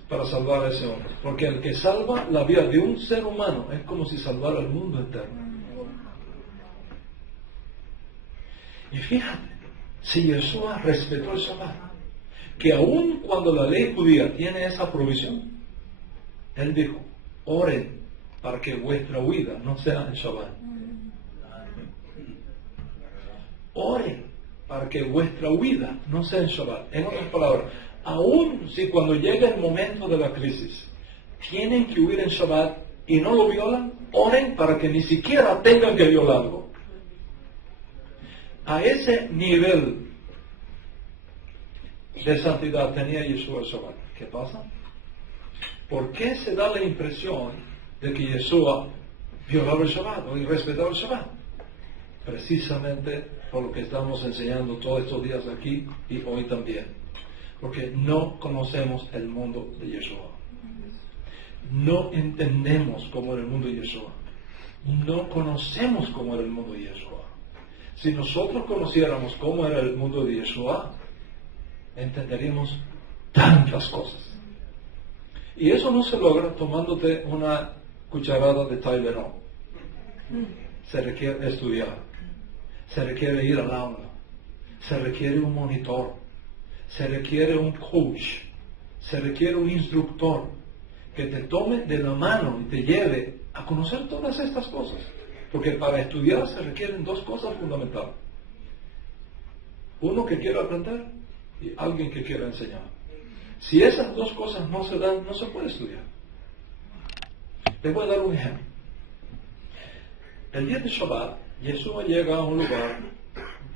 para salvar a ese hombre. Porque el que salva la vida de un ser humano es como si salvara el mundo entero. Y fíjate, si Yeshua respetó el Shabbat, que aun cuando la ley judía tiene esa provisión, Él dijo, oren para que vuestra huida no sea en Shabbat. Oren para que vuestra huida no sea en Shabbat. En otras palabras, aun si cuando llega el momento de la crisis tienen que huir en Shabbat y no lo violan, oren para que ni siquiera tengan que violarlo. A ese nivel de santidad tenía Yeshua el Shabbat. ¿Qué pasa? ¿Por qué se da la impresión de que Yeshua violaba el Shabbat o irrespetaba el Shabbat? Precisamente por lo que estamos enseñando todos estos días aquí y hoy también. Porque no conocemos el mundo de Yeshua. No entendemos cómo era el mundo de Yeshua. No conocemos cómo era el mundo de Yeshua. Si nosotros conociéramos cómo era el mundo de Yeshua, entenderíamos tantas cosas. Y eso no se logra tomándote una cucharada de Tylenol. Se requiere estudiar, se requiere ir al aula, se requiere un monitor, se requiere un coach, se requiere un instructor que te tome de la mano y te lleve a conocer todas estas cosas. Porque para estudiar se requieren dos cosas fundamentales. Uno que quiera aprender y alguien que quiera enseñar. Si esas dos cosas no se dan, no se puede estudiar. Les voy a dar un ejemplo. El día de Shabbat, Yeshua llega a un lugar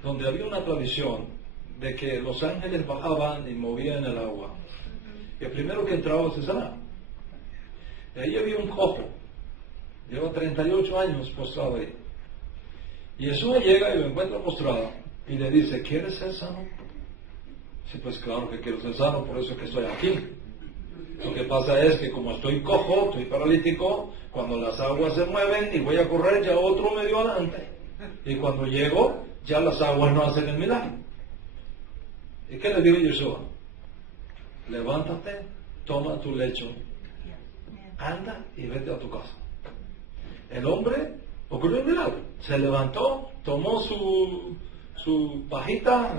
donde había una tradición de que los ángeles bajaban y movían el agua. Y el primero que entraba se sanaba. De ahí había un cojo. Lleva 38 años postrado ahí. Y Yeshua llega y lo encuentra postrado y le dice, ¿quieres ser sano? Sí, pues claro que quiero ser sano, por eso es que estoy aquí. Lo que pasa es que como estoy cojo, estoy paralítico, cuando las aguas se mueven y voy a correr, ya otro me dio adelante. Y cuando llego, ya las aguas no hacen el milagro. ¿Y qué le dijo Yeshua? Levántate, toma tu lecho anda y vete a tu casa. El hombre ocurrió un milagro. Se levantó, tomó su pajita,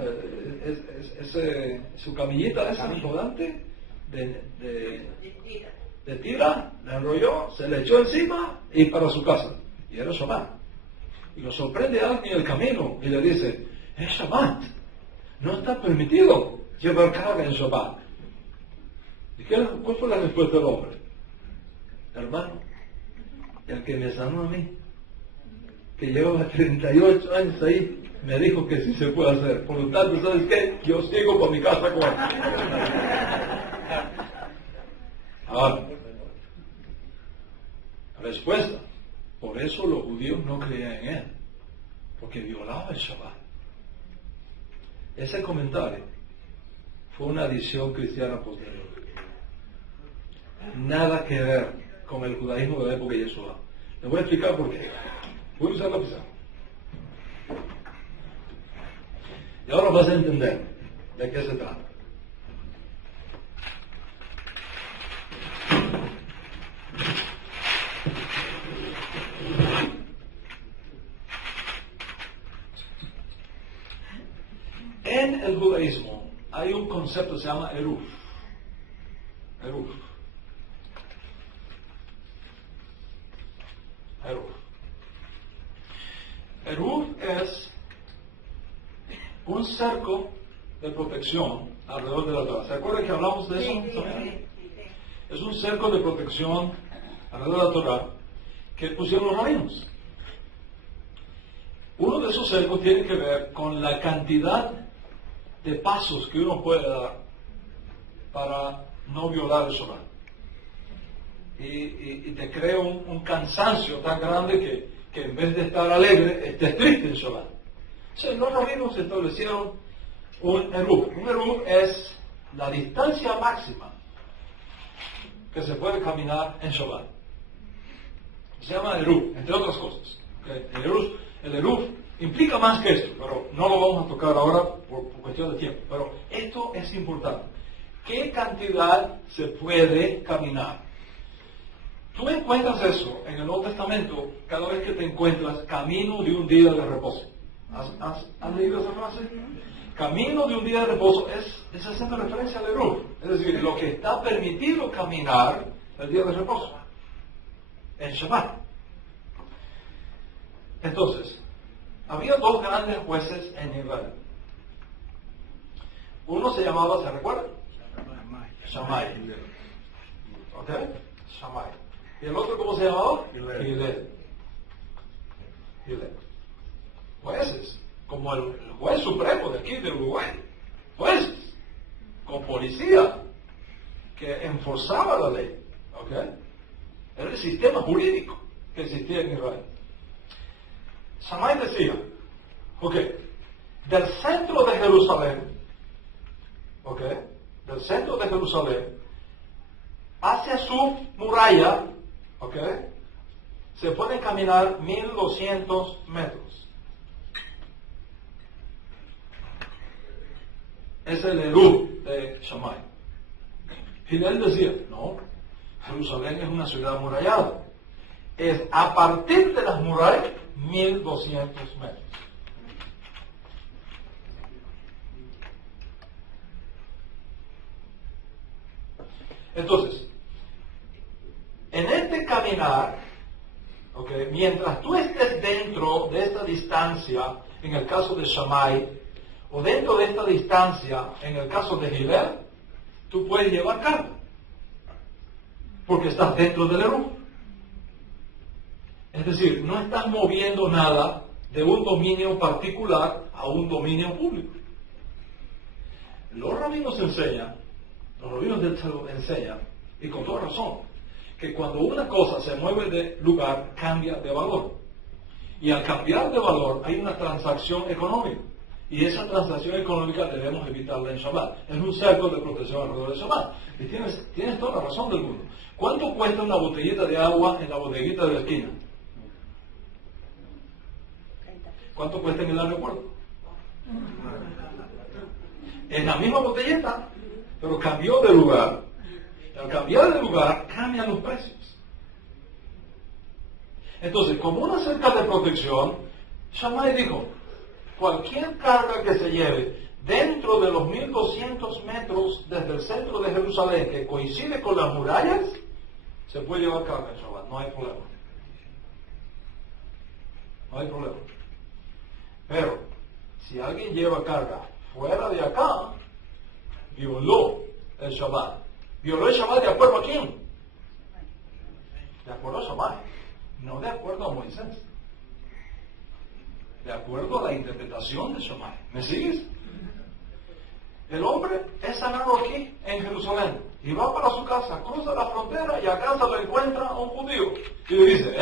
su camillita esa rodante de tira, la enrolló, se le echó encima y para su casa. Y era Shabbat. Y lo sorprende a alguien en el camino y le dice, es Shabbat, no está permitido llevar carga en Shabbat. ¿Y cuál fue la respuesta del hombre? Hermano, el que me sanó a mí, que llevaba 38 años ahí, me dijo que sí se puede hacer. Por lo tanto, ¿sabes qué? Yo sigo por mi casa con él. Ahora, respuesta. Por eso los judíos no creían en él, porque violaba el Shabbat. Ese comentario fue una adición cristiana posterior. Nada que ver con el judaísmo de la época de Yeshua. Les voy a explicar por qué. Voy a usar la pizarra. Y ahora vas a entender de qué se trata. En el judaísmo hay un concepto que se llama Eruv. Eruv. Eruv. Eruv es un cerco de protección alrededor de la Torah. ¿Se acuerdan que hablamos de eso? Sí. Es un cerco de protección alrededor de la Torah que pusieron los rabinos. Uno de esos cercos tiene que ver con la cantidad de pasos que uno puede dar para no violar el Shabbat. Y te crea un cansancio tan grande que en vez de estar alegre, estés triste en Shabbat. O sea, los rabinos establecieron un eruv. Un eruv es la distancia máxima que se puede caminar en Shabbat. Se llama eruv, entre otras cosas. ¿Okay? El eruv implica más que esto, pero no lo vamos a tocar ahora por cuestión de tiempo. Pero esto es importante. ¿Qué cantidad se puede caminar? Tú encuentras eso en el Nuevo Testamento cada vez que te encuentras camino de un día de reposo. ¿Has leído esa frase? Camino de un día de reposo es haciendo referencia al eruv. Es decir, lo que está permitido caminar el día de reposo. El Shabbat. Entonces, había dos grandes jueces en Israel. Uno se llamaba, ¿se recuerda? Shammai. ¿Ok? Shammai. ¿Y el otro cómo se llamaba? Hillel. Jueces, como el juez supremo de aquí de Uruguay. Jueces, con policía, que enforzaba la ley. ¿Ok? Era el sistema jurídico que existía en Israel. Shammai decía, ok, del centro de Jerusalén, ok, del centro de Jerusalén, hacia su muralla, ok, se pueden caminar 1200 metros. Es el eruv de Shammai. Hillel decía, no, Jerusalén es una ciudad amurallada. Es a partir de las murallas 1200 metros. Entonces, en este caminar, okay, mientras tú estés dentro de esta distancia, en el caso de Shammai, o dentro de esta distancia, en el caso de Hillel, tú puedes llevar carga, porque estás dentro del eruv. Es decir, no estás moviendo nada de un dominio particular a un dominio público. Los rabinos enseñan, y con toda razón, que cuando una cosa se mueve de lugar, cambia de valor. Y al cambiar de valor hay una transacción económica. Y esa transacción económica debemos evitarla en Shabbat. Es un cerco de protección alrededor de Shabbat. Y tienes toda la razón del mundo. ¿Cuánto cuesta una botellita de agua en la bodeguita de la esquina? ¿Cuánto cuesta en el aeropuerto? Es la misma botellita, pero cambió de lugar. Al cambiar de lugar, cambian los precios. Entonces, como una cerca de protección, Shammai dijo, cualquier carga que se lleve dentro de los 1200 metros desde el centro de Jerusalén, que coincide con las murallas, se puede llevar carga en Shabbat, no hay problema. No hay problema. Pero, si alguien lleva carga fuera de acá, violó el Shabbat. ¿Violó el Shabbat de acuerdo a quién? De acuerdo a Shammai, no de acuerdo a Moisés. De acuerdo a la interpretación de Shammai. ¿Me sigues? El hombre es sanado aquí, en Jerusalén, y va para su casa, cruza la frontera y a casa lo encuentra un judío. Y le dice,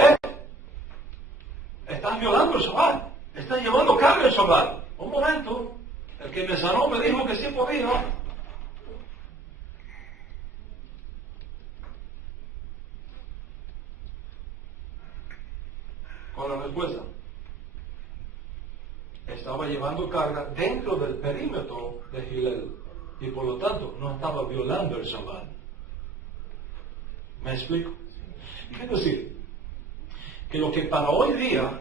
estás violando el Shabbat, estás llevando carga el Shabbat. Un momento, el que me sanó me dijo que sí podía. Con la respuesta, estaba llevando carga dentro del perímetro de Gilel y por lo tanto no estaba violando el Shabbat. ¿Me explico? Quiero decir que lo que para hoy día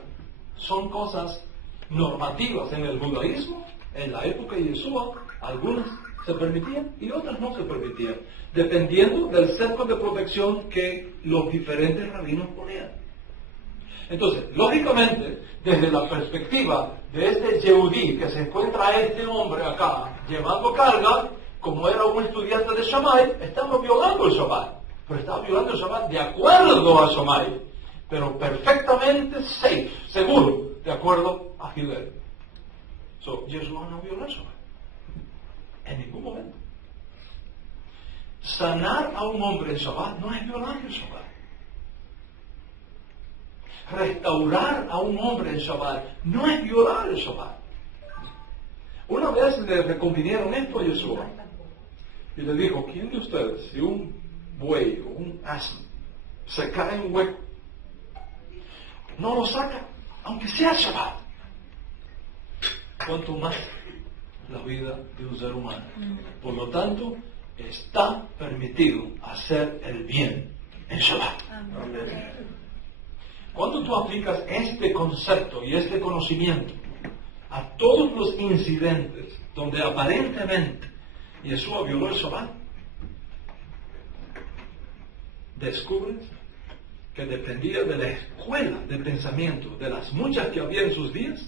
son cosas normativas en el judaísmo, en la época de Yeshua, algunas se permitían y otras no se permitían, dependiendo del cerco de protección que los diferentes rabinos ponían. Entonces, lógicamente, desde la perspectiva de este Yehudí que se encuentra este hombre acá llevando carga, como era un estudiante de Shammai, estaba violando el Shabbat. Pero estaba violando el Shabbat de acuerdo a Shammai, pero perfectamente safe, seguro, de acuerdo a Gilel. Yeshua no violó el Shabbat. En ningún momento. Sanar a un hombre en Shabbat no es violar el Shabbat. Restaurar a un hombre en Shabbat no es violar el Shabbat. Una vez le reconvinieron esto a Yeshua y le dijo, ¿quién de ustedes, si un buey o un asno se cae en un hueco, no lo saca, aunque sea Shabbat? Cuanto más la vida de un ser humano. Por lo tanto, está permitido hacer el bien en Shabbat. Cuando tú aplicas este concepto y este conocimiento a todos los incidentes donde aparentemente Yeshua violó el Shabbat, descubres que dependía de la escuela de pensamiento de las muchas que había en sus días,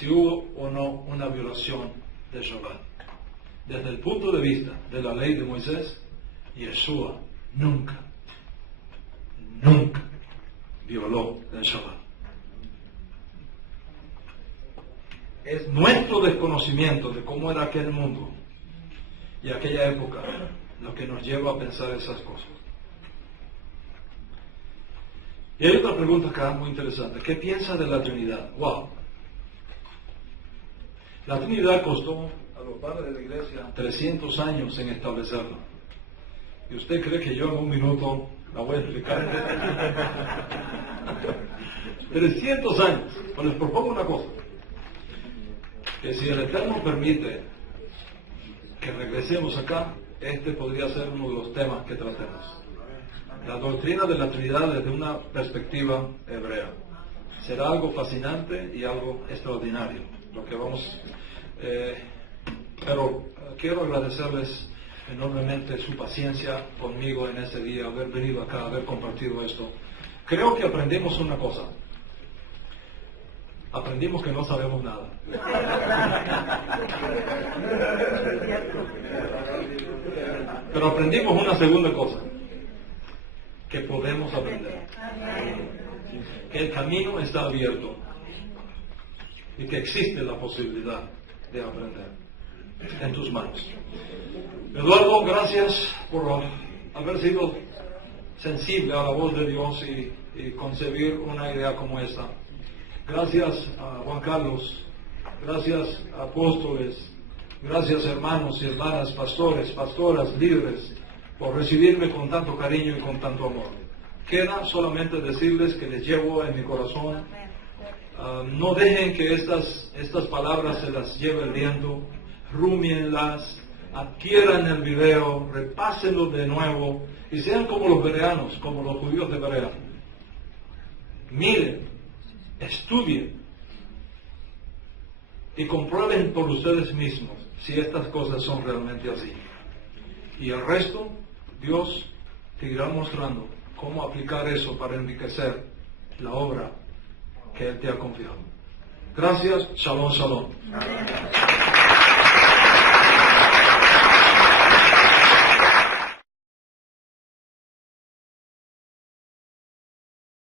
si hubo o no una violación del Shabbat. Desde el punto de vista de la ley de Moisés, Yeshua nunca violó el Shabbat. Es nuestro desconocimiento de cómo era aquel mundo y aquella época lo que nos lleva a pensar esas cosas. Y hay otra pregunta acá muy interesante. ¿Qué piensa de la Trinidad? ¡Wow! La Trinidad costó a los padres de la Iglesia 300 años en establecerla. ¿Y usted cree que yo en un minuto la voy a explicar? 300 años. Pues les propongo una cosa. Que si el Eterno permite que regresemos acá, este podría ser uno de los temas que tratemos. La doctrina de la Trinidad desde una perspectiva hebrea. Será algo fascinante y algo extraordinario lo que vamos... pero quiero agradecerles enormemente su paciencia conmigo en ese día, haber venido acá, haber compartido esto. Creo que aprendimos una cosa. Aprendimos que no sabemos nada. Pero aprendimos una segunda cosa. Que podemos aprender. Que el camino está abierto. Y que existe la posibilidad de aprender. En tus manos. Eduardo, gracias por haber sido sensible a la voz de Dios y concebir una idea como esta. Gracias a Juan Carlos, gracias a apóstoles, gracias hermanos y hermanas, pastores, pastoras, líderes, por recibirme con tanto cariño y con tanto amor. Queda solamente decirles que les llevo en mi corazón. No dejen que estas palabras se las lleve el viento, rumienlas, adquieran el video, repásenlo de nuevo y sean como los bereanos, como los judíos de Berea. Miren, estudien y comprueben por ustedes mismos si estas cosas son realmente así. Y el resto, Dios te irá mostrando cómo aplicar eso para enriquecer la obra que Él te ha confiado. Gracias, shalom, shalom.